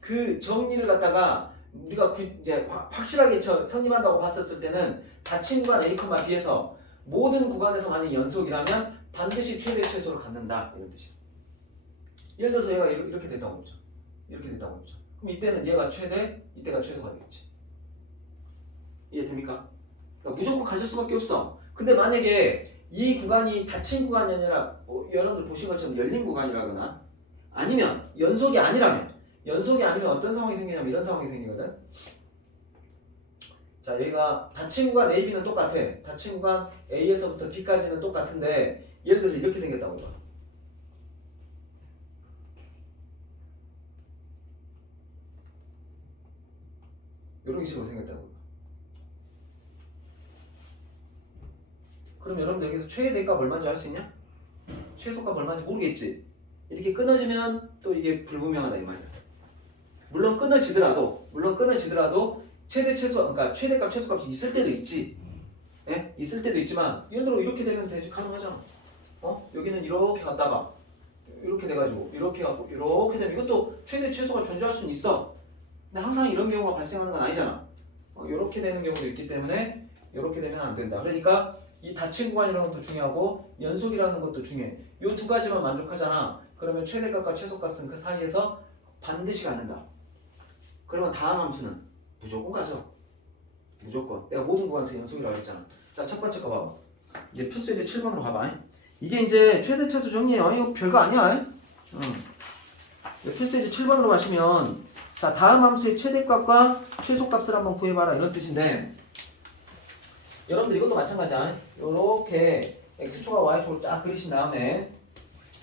그 정리를 갖다가 우리가 이제 확실하게 선임한다고 봤었을 때는 닫힌 구간 A, B에서 모든 구간에서 만약 연속이라면 반드시 최대 최소를 갖는다 이런 뜻이야. 예를 들어서 얘가 이렇게 됐다고 보죠. 이렇게 됐다고 보죠. 그럼 이때는 얘가 최대, 이때가 최소가 되겠지. 이해됩니까? 그러니까 무조건 가질 수밖에 없어. 근데 만약에 이 구간이 닫힌 구간이 아니라 여러분들 보신 것처럼 열린 구간이라거나 아니면 연속이 아니라면 어떤 상황이 생기냐면 이런 상황이 생기거든. 자, 여기가 닫힌 구간 A, B는 똑같아. 닫힌 구간 A에서부터 B까지는 똑같은데 예를 들어서 이렇게 생겼다고 봐. 이런 식으로 생겼다고 봐. 그럼 여러분들 여기서 최대값 얼마인지 알 수 있냐? 최소값 얼마인지 모르겠지? 이렇게 끊어지면 또 이게 불분명하다 이 말이야. 물론 끊어지더라도 최대 최소, 그러니까 최대값 최소값이 있을 때도 있지. 예? 있을 때도 있지만 예를 들어 이렇게 되면 되지 가능하잖아. 여기는 이렇게 갔다가 이렇게 돼가지고 이렇게 갖고 이렇게 되면 이것도 최대 최소가 존재할 수는 있어. 근데 항상 이런 경우가 발생하는 건 아니잖아. 이렇게 되는 경우도 있기 때문에 이렇게 되면 안 된다. 그러니까 이 닫힌 구간이라는 것도 중요하고 연속이라는 것도 중요해. 이 두 가지만 만족하잖아. 그러면 최대값과 최소값은 그 사이에서 반드시 갖는다. 그러면 다음 함수는 무조건 가져. 무조건. 내가 모든 구간에서 연속이라고 했잖아. 자, 첫 번째 거 봐봐. 이제 필수 이제 7번으로 가봐. 이게 이제 최대 최소 정리예요. 이거 별거 아니야. 필수 이제 7번으로 가시면 자, 다음 함수의 최대값과 최소값을 한번 구해봐라 이런 뜻인데 여러분들 이것도 마찬가지야. 요렇게 x축과 y축을 딱 그리신 다음에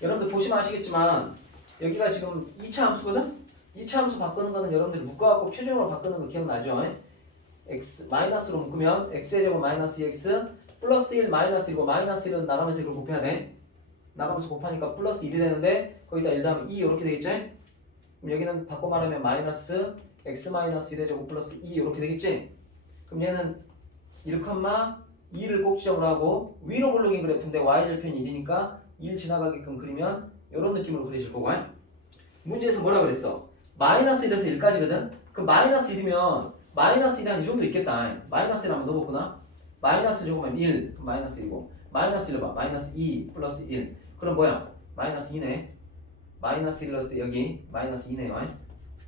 여러분들 보시면 아시겠지만 여기가 지금 2차 함수거든? 2차 함수 바꾸는 거는 여러분들 묶어갖고 표준으로 바꾸는 거 기억나죠? x 마이너스로 묶으면 x의 제곱 마이너스 2x 플러스 1 마이너스 1이고 마이너스 1은 나가면서 이걸 곱해야 돼. 나가면서 곱하니까 플러스 1이 되는데 거기다 1 더하면 2 이렇게 되겠죠? 그럼 여기는 바꿔 말하면 마이너스 x 마이너스 1의 제곱 플러스 2 이렇게 되겠지? 그럼 얘는 1,2를 꼭 지정을 하고 위로 볼록인 그래프인데 y절편이 1이니까 1 지나가게끔 그리면 이런 느낌으로 그려질 거고 문제에서 뭐라 그랬어? 마이너스 1에서 1까지거든? 그럼 마이너스 1이면 마이너스 1이 한 이 정도 있겠다. 마이너스 1 한번 넣어보구나. 마이너스 제곱하면 1 그럼 마이너스 1이고 마이너스 1을 봐. 마이너스 2 플러스 1 그럼 뭐야? 마이너스 2네. 마이너스 1을 넣었을 때 여기 마이너스 2네요.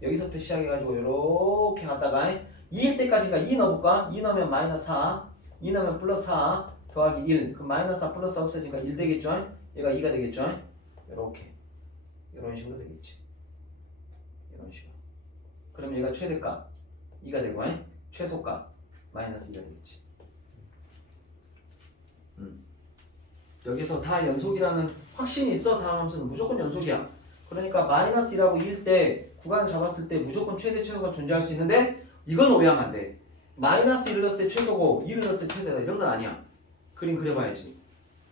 여기서부터 시작해가지고 이렇게 갔다가 2일 때까지가 2 넣어볼까? 2 넣으면 마이너스 4 2 넣으면 플러스 4 더하기 1 그럼 마이너스 4 플러스 4 없어지니까 1 되겠죠? 얘가 2가 되겠죠? 이렇게 이런 식으로 되겠지. 이런 식으로. 그럼 얘가 최대값 2가 되고 최소값 마이너스 2가 되겠지. 여기서 다 연속이라는 확신이 있어. 다음 함수는 무조건 연속이야. 그러니까 마이너스 1하고 2일 때 구간을 잡았을 때 무조건 최대 최소가 존재할 수 있는데 이건 오해하면 안 돼. 마이너스 1을 넣었을 때 최소고 2를 넣었을 때 최대다 이런 건 아니야. 그림 그려봐야지.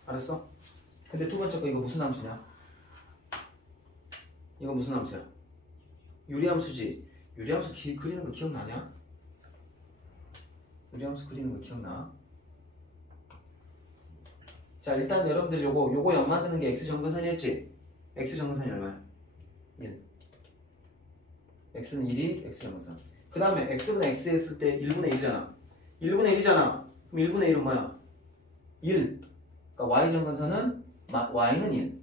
알았어? 근데 두 번째 거 이거 무슨 함수냐? 이거 무슨 함수야? 유리함수지. 유리함수 그리는 거 기억나냐? 유리함수 그리는 거 기억나? 자, 일단 여러분들 요거 0 만드는 게 x정근선이었지? x정근선이 얼마야? 1. x는 1이 x정근선. 그 다음에 x분의 x 했을 때 1분의 1이잖아. 1분의 1이잖아. 그럼 1분의 1은 뭐야? 1. 그러니까 y정근선은 y는 1.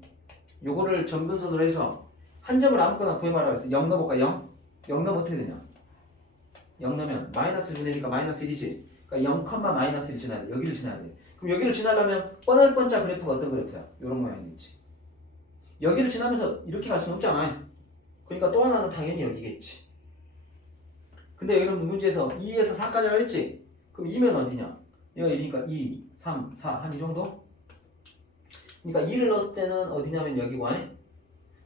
요거를 정근선으로 해서 한 점을 아무거나 구해봐라 그랬어. 0 넣어볼까? 0? 0 넣으면 어떻게 되냐? 0 넣으면 마이너스 1분의 1이니까 마이너스 1이지. 그러니까 0, 마이너스 1 지나야 돼. 여기를 지나야 돼. 그럼 여기를 지나려면 뻔할 뻔짜 그래프가 어떤 그래프야? 요런 모양이겠지. 여기를 지나면서 이렇게 갈 수는 없잖아. 그러니까 또 하나는 당연히 여기겠지. 근데 여러분 문제에서 2에서 4까지 했지? 그럼 2면 어디냐? 여기가 1이니까 2, 3, 4 한 이 정도? 그러니까 2를 넣었을 때는 어디냐면 여기고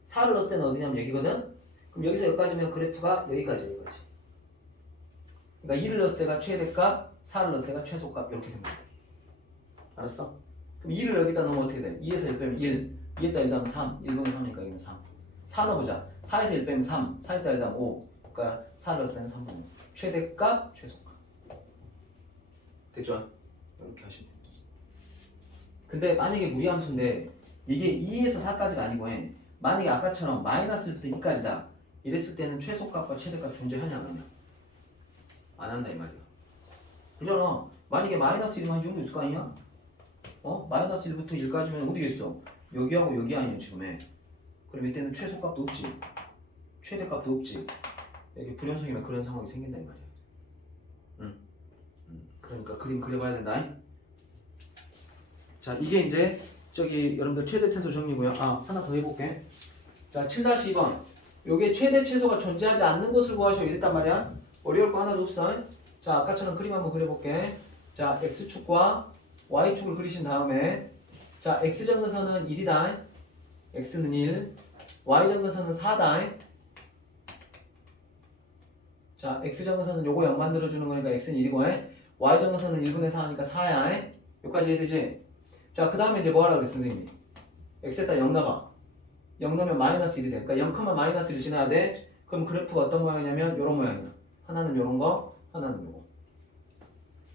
4를 넣었을 때는 어디냐면 여기거든? 그럼 여기서 여기까지면 그래프가 여기까지. 그러니까 2를 넣었을 때가 최대값, 4를 넣었을 때가 최소값 이렇게 생각해. 알았어? 그럼 2를 여기다 넣으면 어떻게 돼? 2에서 1 빼면 1, 2에다 1 넣으면 3, 1분의 3이니까 여기는 3. 4 넣어보자. 4에서 1 빼면 3, 4에다 1 넣으면 5. 그러니까 4를 넣었을 때는 3분의 5. 최대값, 최소값. 됐죠? 이렇게 하시면 돼요. 근데 만약에 무리함수인데 이게 2에서 4까지가 아니고 만약에 아까처럼 마이너스 1부터 2까지다. 이랬을 때는 최소값과 최대값 존재하냐 안 하냐? 안 한다 이 말이야. 그잖아. 만약에 마이너스 1만 이 정도 있을 거 아니야? 마이너스 1부터 1까지면 어디겠어? 여기하고 여기 아니야 지금에. 그럼 이때는 최소값도 없지. 최대값도 없지. 이렇게 불연속이면 그런 상황이 생긴다 이 말이야. 그러니까 그림 그려봐야 된다. 자, 이게 이제 저기 여러분들 최대 최소 정리고요. 하나 더 해볼게. 자, 7-2번. 요게 최대 최소가 존재하지 않는 것을 구하시오 이랬단 말이야. 어려울 거 하나도 없어. 자, 아까처럼 그림 한번 그려볼게. 자, x축과 y축을 그리신 다음에 자, x정근선은 1이다. x는 1. y정근선은 4다. 자, x정근선은 요거 0 만들어주는 거니까 x는 1이고 y정근선은 1분의 4 하니까 4야. 여기까지 해되지? 자, 그 다음에 이제 뭐 하라고 그랬어 선생님이? x에다 0 넣어봐. 0 넣으면 마이너스 1이 돼. 그러니까 0, 마이너스 1을 지나야 돼. 그럼 그래프가 어떤 모양이냐면 요런 모양이야. 하나는 요런 거, 하나는 요거.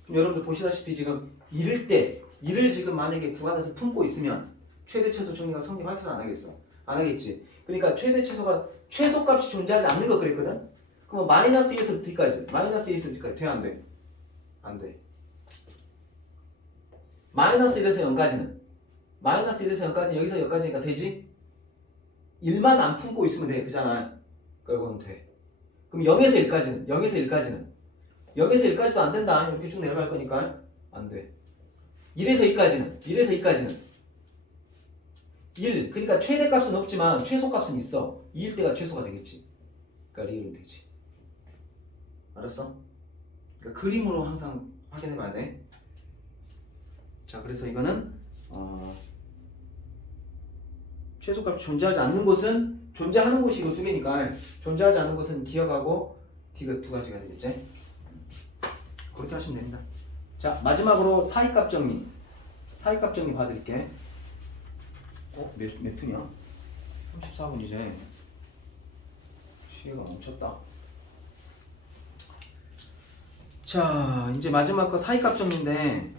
그럼 여러분들 보시다시피 지금 이를 지금 만약에 구간에서 품고 있으면 최대 최소 정리가 성립하겠어 안 하겠어? 안 하겠지. 그러니까 최대 최소가 최소값이 존재하지 않는 거 그랬거든? 그럼 마이너스 1에서부터 D까지 마이너스 1에서부터 D까지 돼? 안 돼? 안 돼. 마이너스 1에서 0까지는 마이너스 1에서 0까지 여기서 여기까지니까 되지? 1만 안 품고 있으면 돼. 그잖아. 그거는 돼. 그럼 0에서 1까지는 0에서 1까지도 안 된다. 이렇게 쭉 내려갈 거니까 안 돼. 1에서 2까지는 1. 그러니까 최대값은 없지만 최소값은 있어. 2일 때가 최소가 되겠지. 그러니까 리을은 되지. 알았어? 그러니까 그림으로 항상 확인해 봐야 돼. 자, 그래서 이거는 최소값이 존재하지 않는 곳은 존재하는 곳이 이거 두 개니까 존재하지 않는 곳은 기억하고 D가 두 가지가 되겠지. 그렇게 하시면 됩니다. 자, 마지막으로 사이값 정리 봐드릴게. 몇 분이야? 34분 이제 시계가 멈췄다. 자, 이제 마지막 거 사이값 정리인데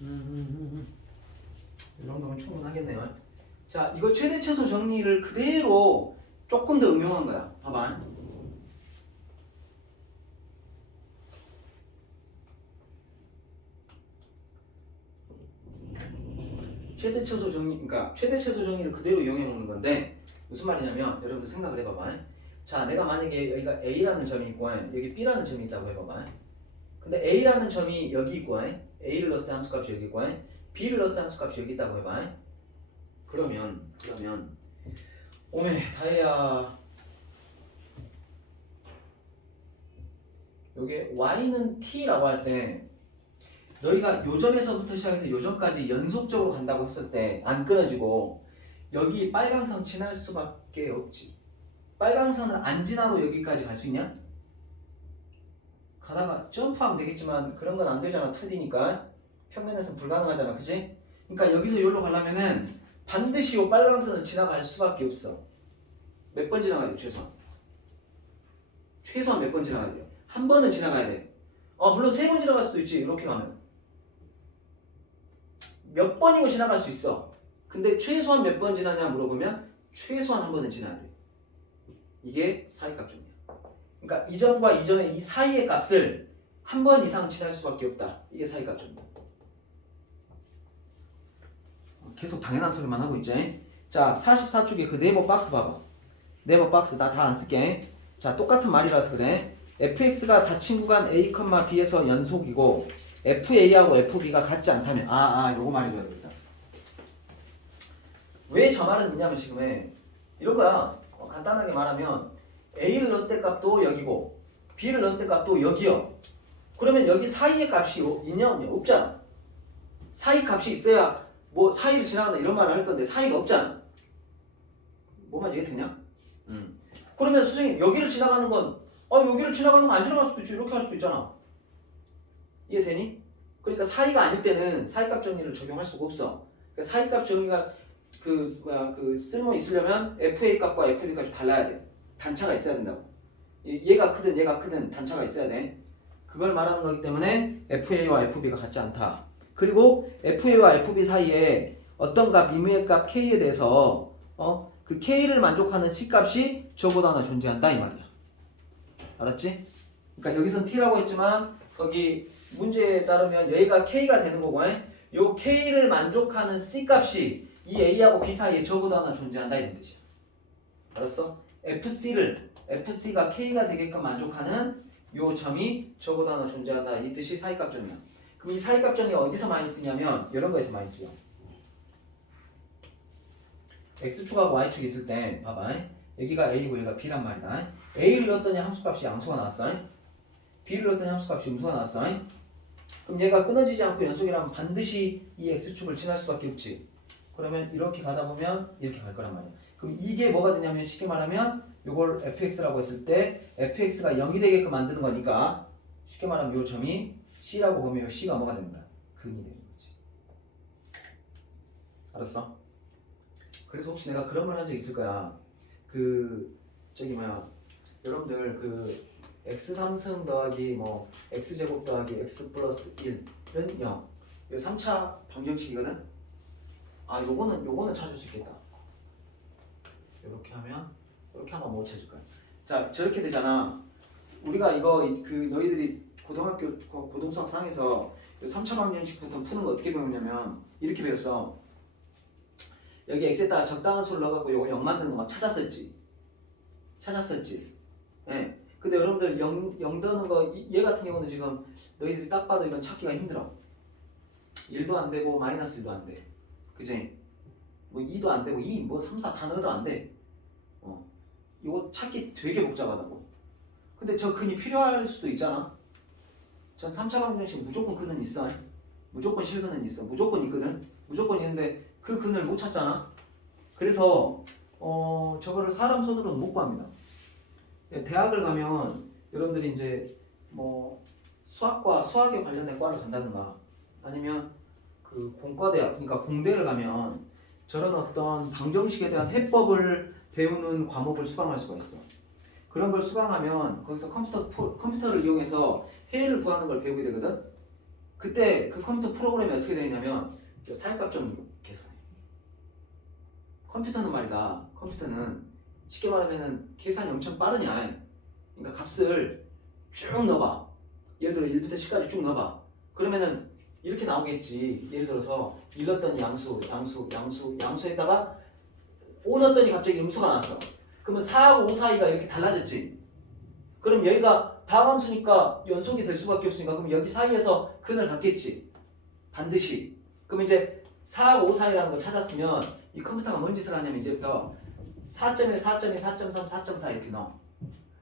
이 정도면 충분하겠네요. 자, 이거 최대 최소 정리를 그대로 조금 더 응용한 거야. 봐봐. 최대 최소 정리, 그러니까 최대 최소 정리를 그대로 이용해 놓는 건데 무슨 말이냐면 여러분들 생각을 해봐봐. 자, 내가 만약에 여기가 A라는 점이 있고 여기 B라는 점이 있다고 해봐봐. 근데 A라는 점이 여기 있고 A를 넣었을 때 함수값이 여기 있고 B를 넣었을 때 함수값이 여기 있다고 해봐. 그러면 오메 다혜야, 요게 y는 t라고 할 때 너희가 요 점에서부터 시작해서 요 점까지 연속적으로 간다고 했을 때 안 끊어지고 여기 빨강선 지날 수밖에 없지. 빨강선을 안 지나고 여기까지 갈 수 있냐? 가다가 점프하면 되겠지만 그런 건 안 되잖아. 2D니까 평면에서는 불가능하잖아. 그치? 그러니까 여기서 여기로 가려면은 반드시 요 빨강선을 지나갈 수밖에 없어. 몇 번 지나가야 돼 최소한? 최소한 몇 번 지나가야 돼요? 한 번은 지나가야 돼. 물론 세 번 지나갈 수도 있지. 이렇게 가면 몇 번이고 지나갈 수 있어. 근데 최소한 몇 번 지나냐 물어보면 최소한 한 번은 지나야 돼. 이게 사이값 정리야. 그러니까 이전과 이전의 이 사이의 값을 한 번 이상 지날 수밖에 없다. 이게 사이값 정리야. 계속 당연한 소리만 하고 있지. 자, 44쪽에 그 네모 박스 봐봐. 네모 박스 나 다 안 쓸게. 자, 똑같은 말이라서 그래. fx가 닫힌 구간 a, b에서 연속이고 fa하고 fb가 같지 않다면 요거 말해줘야 되겠다. 왜 저 말은 있냐면 지금 이런 거야. 간단하게 말하면 a를 넣었을 때 값도 여기고 b를 넣었을 때 값도 여기요. 그러면 여기 사이의 값이 있냐 없냐? 없잖아. 사이 값이 있어야 뭐 사이를 지나간다 이런 말을 할 건데 사이가 없잖아. 뭐만 이해되냐? 그러면 선생님 여기를 지나가는 건 여기를 지나가는 건 안 지나갈 수도 있지. 이렇게 할 수도 있잖아. 이해되니? 그러니까 사이가 아닐 때는 사이값 정리를 적용할 수가 없어. 그러니까 사이값 정리가 그 쓸모 있으려면 FA 값과 FB 값이 달라야 돼. 단차가 있어야 된다고. 얘가 크든 단차가 있어야 돼. 그걸 말하는 거기 때문에 FA와 FB가 같지 않다. 그리고 FA와 FB 사이에 어떤 값, 임의의 값 K에 대해서 그 K를 만족하는 C값이 저보다 하나 존재한다 이 말이야. 알았지? 그러니까 여기선 T라고 했지만 거기 문제에 따르면 여기가 K가 되는 거고 요 K를 만족하는 C값이 이 A하고 B 사이에 저보다 하나 존재한다 이런 뜻이야. 알았어? FC가 K가 되게끔 만족하는 요 점이 저보다 하나 존재한다 이 뜻이 사이값 정이야. 그럼 이 사이값 정이 어디서 많이 쓰냐면 이런 거에서 많이 쓰여. X축하고 Y축이 있을 때 봐봐. 여기가 A고 여기가 B란 말이다. A를 넣었더니 함수값이 양수가 나왔어. B를 넣었더니 함수값이 음수가 나왔어. 그럼 얘가 끊어지지 않고 연속이라면 반드시 이 X축을 지날 수밖에 없지. 그러면 이렇게 가다 보면 이렇게 갈 거란 말이야. 그럼 이게 뭐가 되냐면 쉽게 말하면 이걸 fx라고 했을 때 fx가 0이 되게끔 만드는 거니까 쉽게 말하면 이 점이 c라고 보면 이 c가 뭐가 되는 거야? 근이 되는 거지. 알았어? 그래서 혹시 내가 그런 말 한 적 있을 거야. 여러분들 x 3승 더하기 뭐 x제곱 더하기 x 플러스 1은 0. 이 3차 방정식이거든. 요거는 찾을 수 있겠다. 이렇게 하면 못 찾을 거야. 자, 저렇게 되잖아. 우리가 이거 너희들이 고등학교 고등수학 상에서 3차 방정식부터 푸는 거 어떻게 배웠냐면 이렇게 배웠어. 여기 x에다가 적당한 수를 넣어갖고 요거 0 만드는 거 찾았었지. 예. 근데 여러분들 0 더는 거 얘 같은 경우는 지금 너희들이 딱 봐도 이건 찾기가 힘들어. 1도 안 되고 마이너스 1도 안 돼. 그지? 뭐 2도 안 되고 2, 뭐 3, 4 다 넣어도 안 돼. 이거 찾기 되게 복잡하다고. 근데 저 근이 필요할 수도 있잖아. 전 3차 방정식 무조건 근은 있어. 무조건 실근은 있어. 무조건 있거든. 무조건 있는데 그 근을 못 찾잖아. 그래서 저거를 사람 손으로는 못 구합니다. 대학을 가면 여러분들이 이제 뭐 수학에 관련된 과를 간다든가 아니면 그 공과대학, 그러니까 공대를 가면 저런 어떤 방정식에 대한 해법을 배우는 과목을 수강할 수가 있어. 그런 걸 수강하면 거기서 컴퓨터를 이용해서 해를 구하는 걸 배우게 되거든. 그때 그 컴퓨터 프로그램이 어떻게 되냐면 사이값 정리 계산해. 컴퓨터는 쉽게 말하면 계산이 엄청 빠르냐. 그러니까 값을 쭉 넣어봐. 예를 들어 1부터 10까지 쭉 넣어봐. 그러면은 이렇게 나오겠지. 예를 들어서 1 넣었더니 양수에다가 5 넣었더니 갑자기 음수가 나왔어. 그러면 4하고 5 사이가 이렇게 달라졌지. 그럼 여기가 다음 함수니까 연속이 될 수밖에 없으니까 그럼 여기 사이에서 근을 갖겠지. 반드시. 그럼 이제 4하고 5 사이라는 걸 찾았으면 이 컴퓨터가 뭔 짓을 하냐면 이제부터 4.1, 4.2, 4.3, 4.4 이렇게 넣어.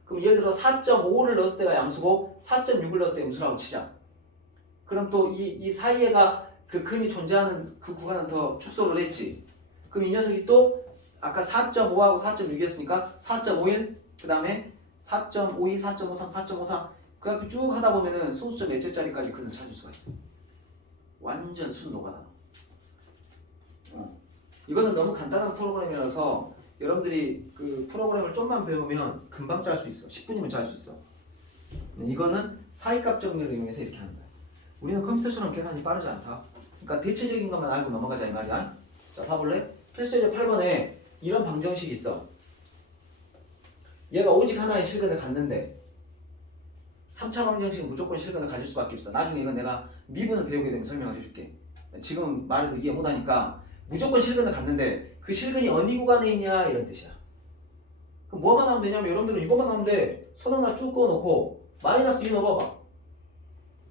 그럼 예를 들어 4.5를 넣었을 때가 양수고 4.6을 넣었을 때 음수라고 치자. 그럼 또 이 사이에가 그 근이 존재하는 그 구간은 더 축소를 했지. 그럼 이 녀석이 또 아까 4.5하고 4.6이었으니까 4.51 그 다음에 4.52, 4.53, 4.54 그렇게 쭉 하다 보면은 소수점 몇째짜리까지 근을 찾을 수가 있어. 완전 순 노가다. 이거는 너무 간단한 프로그램이라서 여러분들이 그 프로그램을 좀만 배우면 금방 짤 수 있어. 10분이면 짤 수 있어. 이거는 사이값 정리를 이용해서 이렇게 하는 거야. 우리는 컴퓨터처럼 계산이 빠르지 않다. 그러니까 대체적인 것만 알고 넘어가자 이 말이야. 자, 봐볼래? 필수예제 8번에 이런 방정식이 있어. 얘가 오직 하나의 실근을 갖는데 3차 방정식은 무조건 실근을 가질 수밖에 없어. 나중에 이건 내가 미분을 배우게 되면 설명을 해줄게. 지금 말해도 이해 못하니까 무조건 실근을 갖는데 그 실근이 어디 구간에 있냐 이런 뜻이야. 그럼 뭐만 하면 되냐면 여러분들은 이것만 하면 돼. 선 하나 쭉 그어놓고 마이너스 2 넣어봐봐.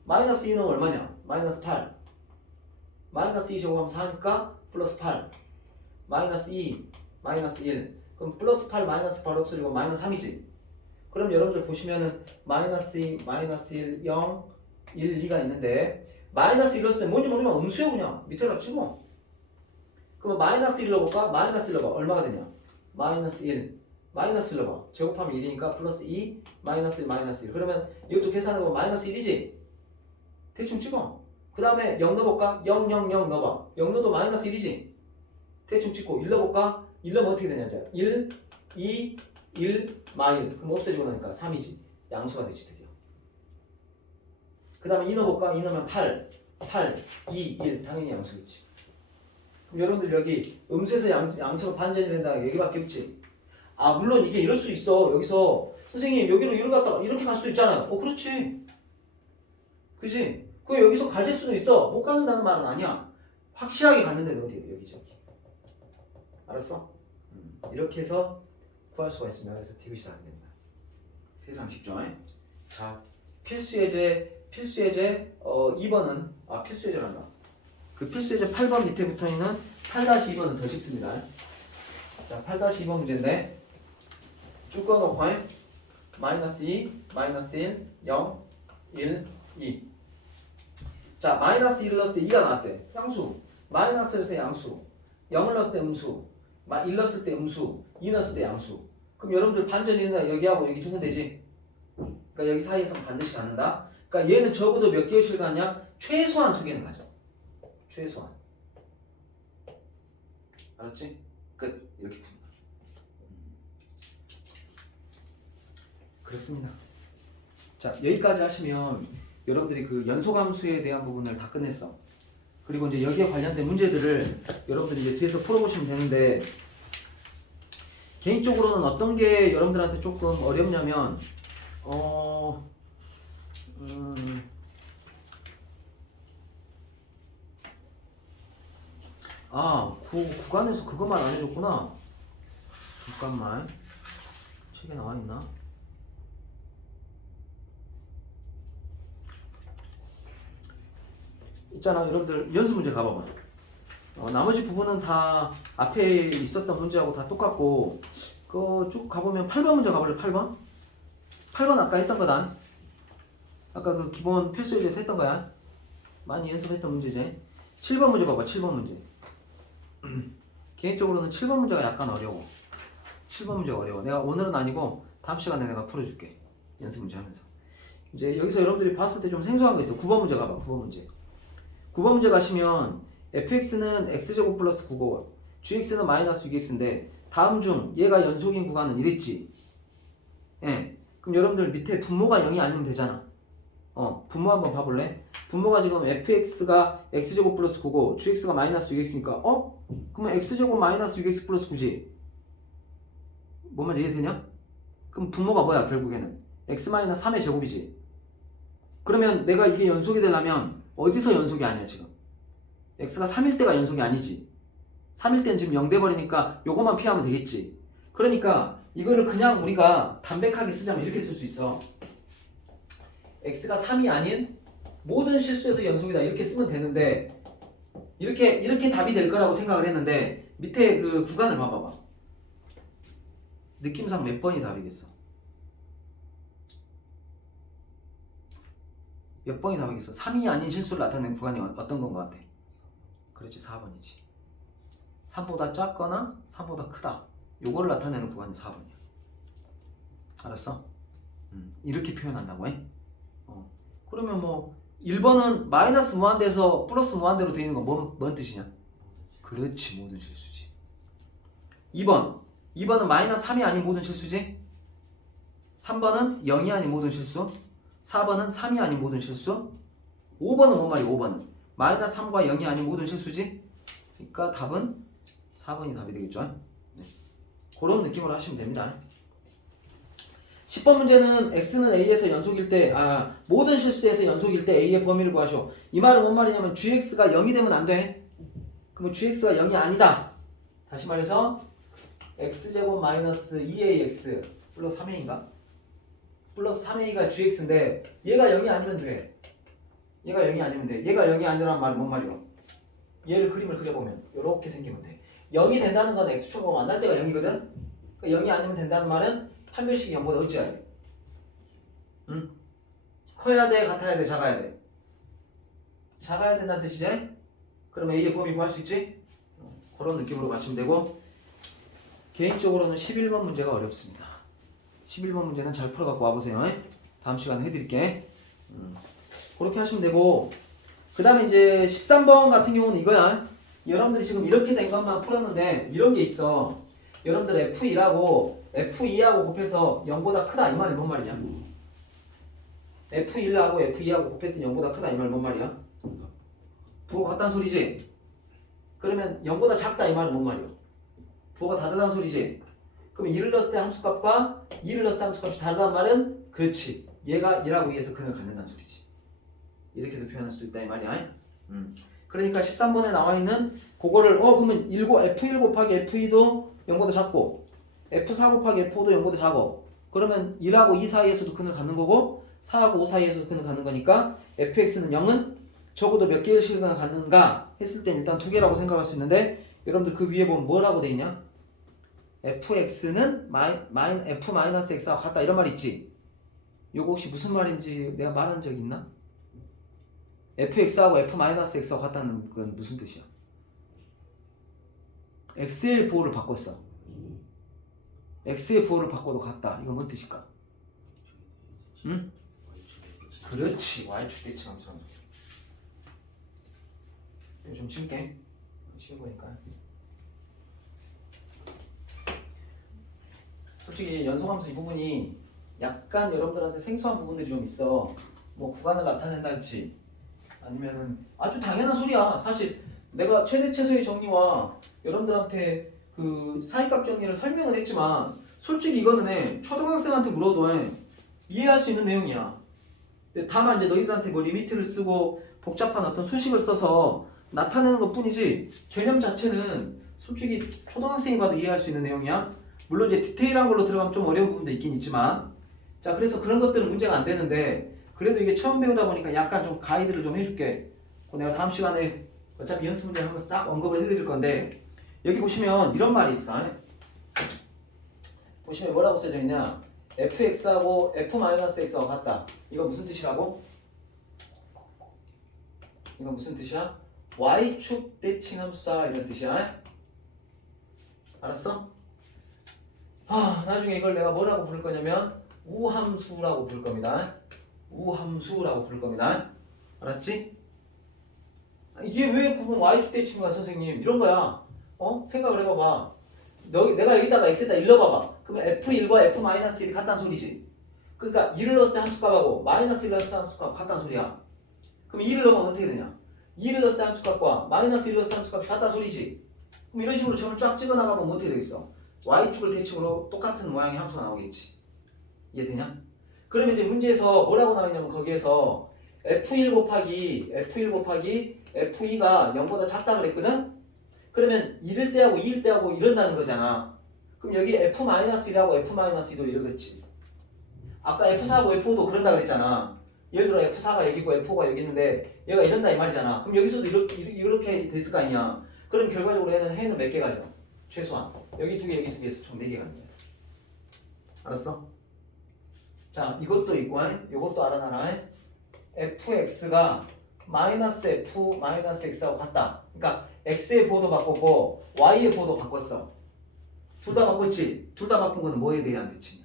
마이너스 2 넣으면 얼마냐? 마이너스 8. 마이너스 2 제곱하면 4니까 플러스 8. 마이너스 2, 마이너스 1. 그럼 플러스 8, 마이너스 8 없어지고 마이너스 3이지. 그럼 여러분들 보시면은 마이너스 2, 마이너스 1, 0, 1, 2가 있는데 마이너스 1 넣었을 때 뭔지 모르면 음수야 그냥. 밑에다 찍어. 그럼 마이너스 1 넣어볼까? 마이너스 1 넣어봐. 얼마가 되냐? 마이너스 1. 마이너스 1 넣어봐. 제곱하면 1이니까 플러스 2, 마이너스 1, 마이너스 1. 그러면 이것도 계산해보면 마이너스 1이지? 대충 찍어. 그 다음에 0 넣어볼까? 0, 0, 0 넣어봐. 0 넣어도 마이너스 1이지? 대충 찍고 1 넣어볼까? 1 넣으면 어떻게 되냐? 1, 2, 1, 마일. 그럼 없어지고 나니까 3이지. 양수가 되지 드디어. 그 다음에 2 넣어볼까? 2 넣으면 8, 8, 2, 1. 당연히 양수겠지. 그럼 여러분들 여기 음수에서 양수가 반전이 된다. 여기밖에 없지. 아 물론 이게 이럴 수 있어. 여기서 선생님 여기로 이렇게 갔다가 이렇게 갈 수 있잖아요. 그렇지. 그지? 그 여기서 가질 수도 있어. 못 가는다는 말은 아니야. 확실하게 갔는 데는 어디예요? 여기 저기. 알았어? 이렇게 해서 구할 수가 있습니다. 그래서 디귿이 안 된다. 세상 쉽죠? 자, 필수예제 2번은 필수예제란다. 그 필수예제 8번 밑에 붙어 있는 8-2번은 더 쉽습니다. 자, 8-2번 문제인데 쭉 꺼놓고 마이너스 2, 마이너스 1, 0, 1, 2. 자, 마이너스 1을 넣었을 때 2가 나왔대. 양수. 마이너스를 넣었을 때 양수. 0을 넣었을 때 음수. 1 넣었을 때 음수. 2 넣었을 때 양수. 그럼 여러분들 반전이 있나? 여기하고 여기 두 군데지. 그러니까 여기 사이에서 반드시 갖는다. 그러니까 얘는 적어도 몇 개의 실 갖냐? 최소한 2개는 가져. 최소한. 알았지? 끝. 이렇게 푼다. 그렇습니다. 자, 여기까지 하시면 여러분들이 그 연소함수에 대한 부분을 다 끝냈어. 그리고 이제 여기에 관련된 문제들을 여러분들이 이제 뒤에서 풀어보시면 되는데 개인적으로는 어떤 게 여러분들한테 조금 어렵냐면 구간에서 그것만 안 해줬구나. 잠깐만. 책에 나와 있나? 있잖아. 여러분들 연습 문제 가봐봐. 나머지 부분은 다 앞에 있었던 문제하고 다 똑같고 그거 쭉 가보면 8번 문제 가볼래? 8번? 8번 아까 했던 거다. 아까 그 기본 필수예제에서 했던 거야. 많이 연습했던 문제지. 7번 문제 봐봐. 7번 문제. 개인적으로는 7번 문제가 약간 어려워. 7번 문제가 어려워. 내가 오늘은 아니고 다음 시간에 내가 풀어줄게. 연습 문제 하면서. 이제 여기서 여러분들이 봤을 때 좀 생소한 거 있어. 9번 문제 가봐. 9번 문제. 9번 문제 가시면 fx는 x제곱 플러스 9고 gx는 마이너스 6x인데 다음 중 얘가 연속인 구간은 이랬지. 예. 그럼 여러분들 밑에 분모가 0이 아니면 되잖아. 분모 한번 봐볼래? 분모가 지금 fx가 x제곱 플러스 9고 gx가 마이너스 6x니까 그러면 x제곱 마이너스 6x 플러스 9지. 뭐만 이해되냐? 그럼 분모가 뭐야 결국에는? x 마이너스 3의 제곱이지. 그러면 내가 이게 연속이 되려면 어디서 연속이 아니야 지금? x가 3일 때가 연속이 아니지. 3일 때는 지금 0 돼버리니까 요것만 피하면 되겠지. 그러니까 이거를 그냥 우리가 담백하게 쓰자면 이렇게 쓸 수 있어. x가 3이 아닌 모든 실수에서 연속이다 이렇게 쓰면 되는데 이렇게 답이 될 거라고 생각을 했는데 밑에 그 구간을 봐봐봐. 느낌상 몇 번이 답이겠어? 몇 번이 답이겠어? 3이 아닌 실수를 나타내는 구간이 어떤 건 것 같아? 그렇지 4번이지. 3보다 작거나 3보다 크다. 요거를 나타내는 구간이 4번이야. 알았어? 이렇게 표현한다고 해? 그러면 뭐 1번은 마이너스 무한대에서 플러스 무한대로 되어 있는 건 뭔 뜻이냐? 그렇지 모든 실수지. 2번 2번은 마이너스 3이 아닌 모든 실수지. 3번은 0이 아닌 모든 실수. 4번은 3이 아닌 모든 실수. 5번은 뭔 말이야? 5번은 마이너스 3과 0이 아닌 모든 실수지. 그러니까 답은 4번이 답이 되겠죠. 네. 그런 느낌으로 하시면 됩니다. 10번 문제는 x는 a에서 연속일 때 모든 실수에서 연속일 때 a의 범위를 구하시오. 이 말은 뭔 말이냐면 gx가 0이 되면 안 돼. 그러면 gx가 0이 아니다. 다시 말해서 x제곱 마이너스 2ax 플러스 3a인가? 플러스 3a가 gx인데 얘가 0이 아니면 돼. 얘가 0이 아니면 돼. 얘가 0이 아니란 말은 뭔 말이야? 얘를 그림을 그려보면 이렇게 생기면 돼. 0이 된다는 건 x축으로 만날 때가 0이거든? 그러니까 0이 아니면 된다는 말은 판별식이 0보다 어찌해야 돼? 응? 커야 돼? 같아야 돼? 작아야 돼? 작아야 된다는 뜻이지? 그럼 a의 범위 구할 수 있지? 그런 느낌으로 가시면 되고 개인적으로는 11번 문제가 어렵습니다. 11번 문제는 잘 풀어갖고 와보세요. 다음 시간에 해드릴게. 그렇게 하시면 되고 그 다음에 이제 13번 같은 경우는 이거야. 여러분들이 지금 이렇게 된 것만 풀었는데 이런 게 있어. 여러분들 F1하고 F2하고 곱해서 0보다 크다 이 말이 뭔 말이냐? F1하고 F2하고 곱했더니 0보다 크다 이 말이 뭔 말이야? 부호가 같다는 소리지? 그러면 0보다 작다 이 말은 뭔 말이야? 부호가 다르다는 소리지? 그럼 2를 넣었을 때 함수값과 2를 넣었을 때 함수값이 다르다는 말은 그렇지. 얘가 얘라고 위해서 근을 갖는다는 소리지. 이렇게도 표현할 수 있다 이 말이야. 그러니까 13번에 나와 있는 그거를 그러면 F1 곱하기 F2도 0보다 작고 F4 곱하기 F5도 0보다 작어. 그러면 1하고 2 사이에서도 근을 갖는 거고 4하고 5 사이에서도 근을 갖는 거니까 fx는 0은 적어도 몇 개의 실근을 갖는가 했을 땐 일단 2개라고 생각할 수 있는데 여러분들 그 위에 보면 뭐라고 돼 있냐? fx는 f-x와 같다 이런 말 있지? 요거 혹시 무슨 말인지 내가 말한 적 있나? fx하고 f-x와 같다는 건 무슨 뜻이야? x의 부호를 바꿨어. x의 부호를 바꿔도 같다. 이건 뭔 뜻일까? 응? 그렇지. y축 대칭 함수. 이거 좀 칠게. 쉬운 거니까. 솔직히 연속함수 이 부분이 약간 여러분들한테 생소한 부분들이 좀 있어. 뭐 구간을 나타낸다 할지 아니면은 아주 당연한 소리야. 사실 내가 최대 최소의 정리와 여러분들한테 그 사이값 정리를 설명은 했지만 솔직히 이거는 초등학생한테 물어도 이해할 수 있는 내용이야. 근데 다만 이제 너희들한테 뭐 리미트를 쓰고 복잡한 어떤 수식을 써서 나타내는 것 뿐이지 개념 자체는 솔직히 초등학생이 봐도 이해할 수 있는 내용이야. 물론 이제 디테일한 걸로 들어가면 좀 어려운 부분도 있긴 있지만 자 그래서 그런 것들은 문제가 안 되는데 그래도 이게 처음 배우다 보니까 약간 좀 가이드를 좀 해줄게. 내가 다음 시간에 어차피 연습 문제 한번 싹 언급을 해드릴 건데 여기 보시면 이런 말이 있어. 보시면 뭐라고 써져 있냐? fx하고 f-x와 같다. 이거 무슨 뜻이라고? 이거 무슨 뜻이야? y축 대칭 함수다 이런 뜻이야. 알았어? 나중에 이걸 내가 뭐라고 부를 거냐면 우함수라고 부를 겁니다. 우함수라고 부를 겁니다. 알았지? 이게 왜 부분 y축 대칭이야 선생님? 이런 거야. 생각을 해봐봐. 내가 여기다가 x에다 일러봐봐. 그러면 f1과 f-1이 같다는 소리지. 그러니까 2를 넣었을 때 함수값하고 마이너스 1을 넣었을 때 함수값 같다는 소리야. 그럼 2를 넣으면 어떻게 되냐? 2를 넣었을 때 함수값과 마이너스 1을 넣었을 때 함수값이 같다는 소리지. 그럼 이런 식으로 점을 쫙 찍어 나가면 어떻게 되겠어? y축을 대칭으로 똑같은 모양의 함수가 나오겠지. 이해되냐? 그러면 이제 문제에서 뭐라고 나오냐면 거기에서 f1 곱하기 f2가 0보다 작다 그랬거든? 그러면 1일 때하고 2일 때하고 이런다는 거잖아. 그럼 여기 f-1하고 f-2도 이러겠지. 아까 f4하고 f5도 그런다 그랬잖아. 예를 들어 f4가 여기고 f5가 여기 있는데 얘가 이런다 이 말이잖아. 그럼 여기서도 이렇게 됐을 거 아니야. 그럼 결과적으로 해는 몇 개 가져? 최소한 여기 2개 여기 2개에서 총 4개 가는 거야. 알았어? 자 이것도 있고 이것도 알아놔라. fx가 마이너스 f 마이너스 x하고 같다. 그러니까 x의 부호도 바꿨고 y의 부호도 바꿨어. 둘 다 바꿨지? 둘 다 바꾼 거는 뭐에 대한 대칭이야?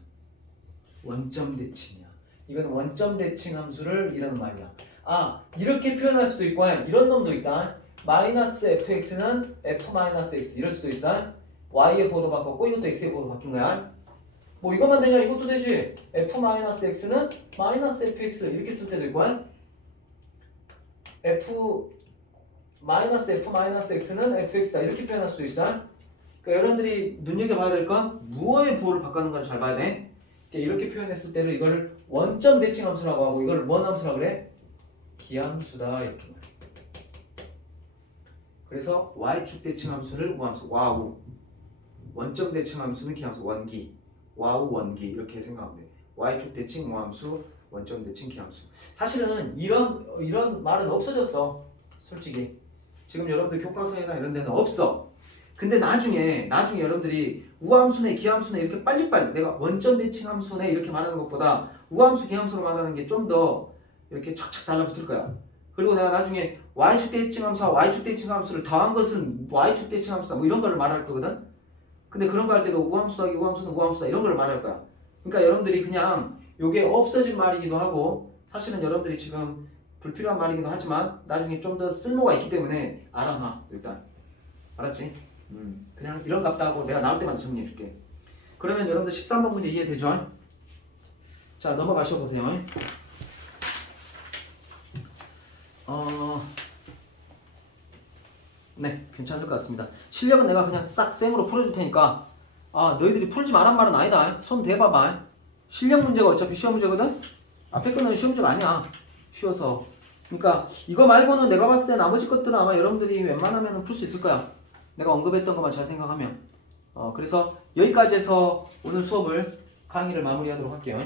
원점 대칭이야. 이거는 원점 대칭 함수를 이라는 말이야. 이렇게 표현할 수도 있고 이런 놈도 있다. 마이너스 fx는 f 마이너스 x 이럴 수도 있어. y의 부호도 바꿨고 이것도 x의 부호도 바뀐 거야. 뭐 이것만 되냐? 이것도 되지. f-x는 마이너스 fx 이렇게 쓸 때도 있고 f-x는 fx다 이렇게 표현할 수도 있어. 그러니까 여러분들이 눈여겨봐야 될 건 무어의 부호를 바꾸는 걸 잘 봐야 돼. 그러니까 이렇게 표현했을 때를 이걸 원점 대칭 함수라고 하고 이걸 뭔 함수라고 그래? 기함수다 이렇게 말해. 그래서 y축 대칭 함수를 우함수 와우, 원점 대칭 함수는 기함수 원기, 와우 원기 이렇게 생각하면 돼. y축 대칭 우함수, 원점 대칭 기함수. 사실은 이런 말은 없어졌어. 솔직히 지금 여러분들 교과서에나 이런 데는 없어. 근데 나중에 여러분들이 우함수네 기함수네 이렇게 빨리빨리 내가 원점 대칭 함수네 이렇게 말하는 것보다 우함수 기함수로 말하는 게 좀 더 이렇게 착착 달라붙을 거야. 그리고 내가 나중에 y축 대칭 함수와 y축 대칭 함수를 더한 것은 y축 대칭 함수다 뭐 이런 거를 말할 거거든. 근데 그런 거 할 때도 우함수 더하기 우함수는 우함수다 이런 걸 말할 거야. 그러니까 여러분들이 그냥 요게 없어진 말이기도 하고 사실은 여러분들이 지금 불필요한 말이기도 하지만 나중에 좀 더 쓸모가 있기 때문에 알아놔 일단. 알았지? 그냥 이런 값다 하고 내가 나올 때마다 정리해 줄게. 그러면 여러분들 13번 문제 이해되죠? 자 넘어가셔 보세요. 네 괜찮을 것 같습니다. 실력은 내가 그냥 싹 쌤으로 풀어줄 테니까 너희들이 풀지 말란 말은 아니다. 손 대봐봐. 실력 문제가 어차피 시험 문제거든? 앞에 거는 시험 문제가 아니야. 쉬워서. 그러니까 이거 말고는 내가 봤을 때 나머지 것들은 아마 여러분들이 웬만하면 풀 수 있을 거야. 내가 언급했던 것만 잘 생각하면. 그래서 여기까지 해서 오늘 수업을 강의를 마무리하도록 할게요.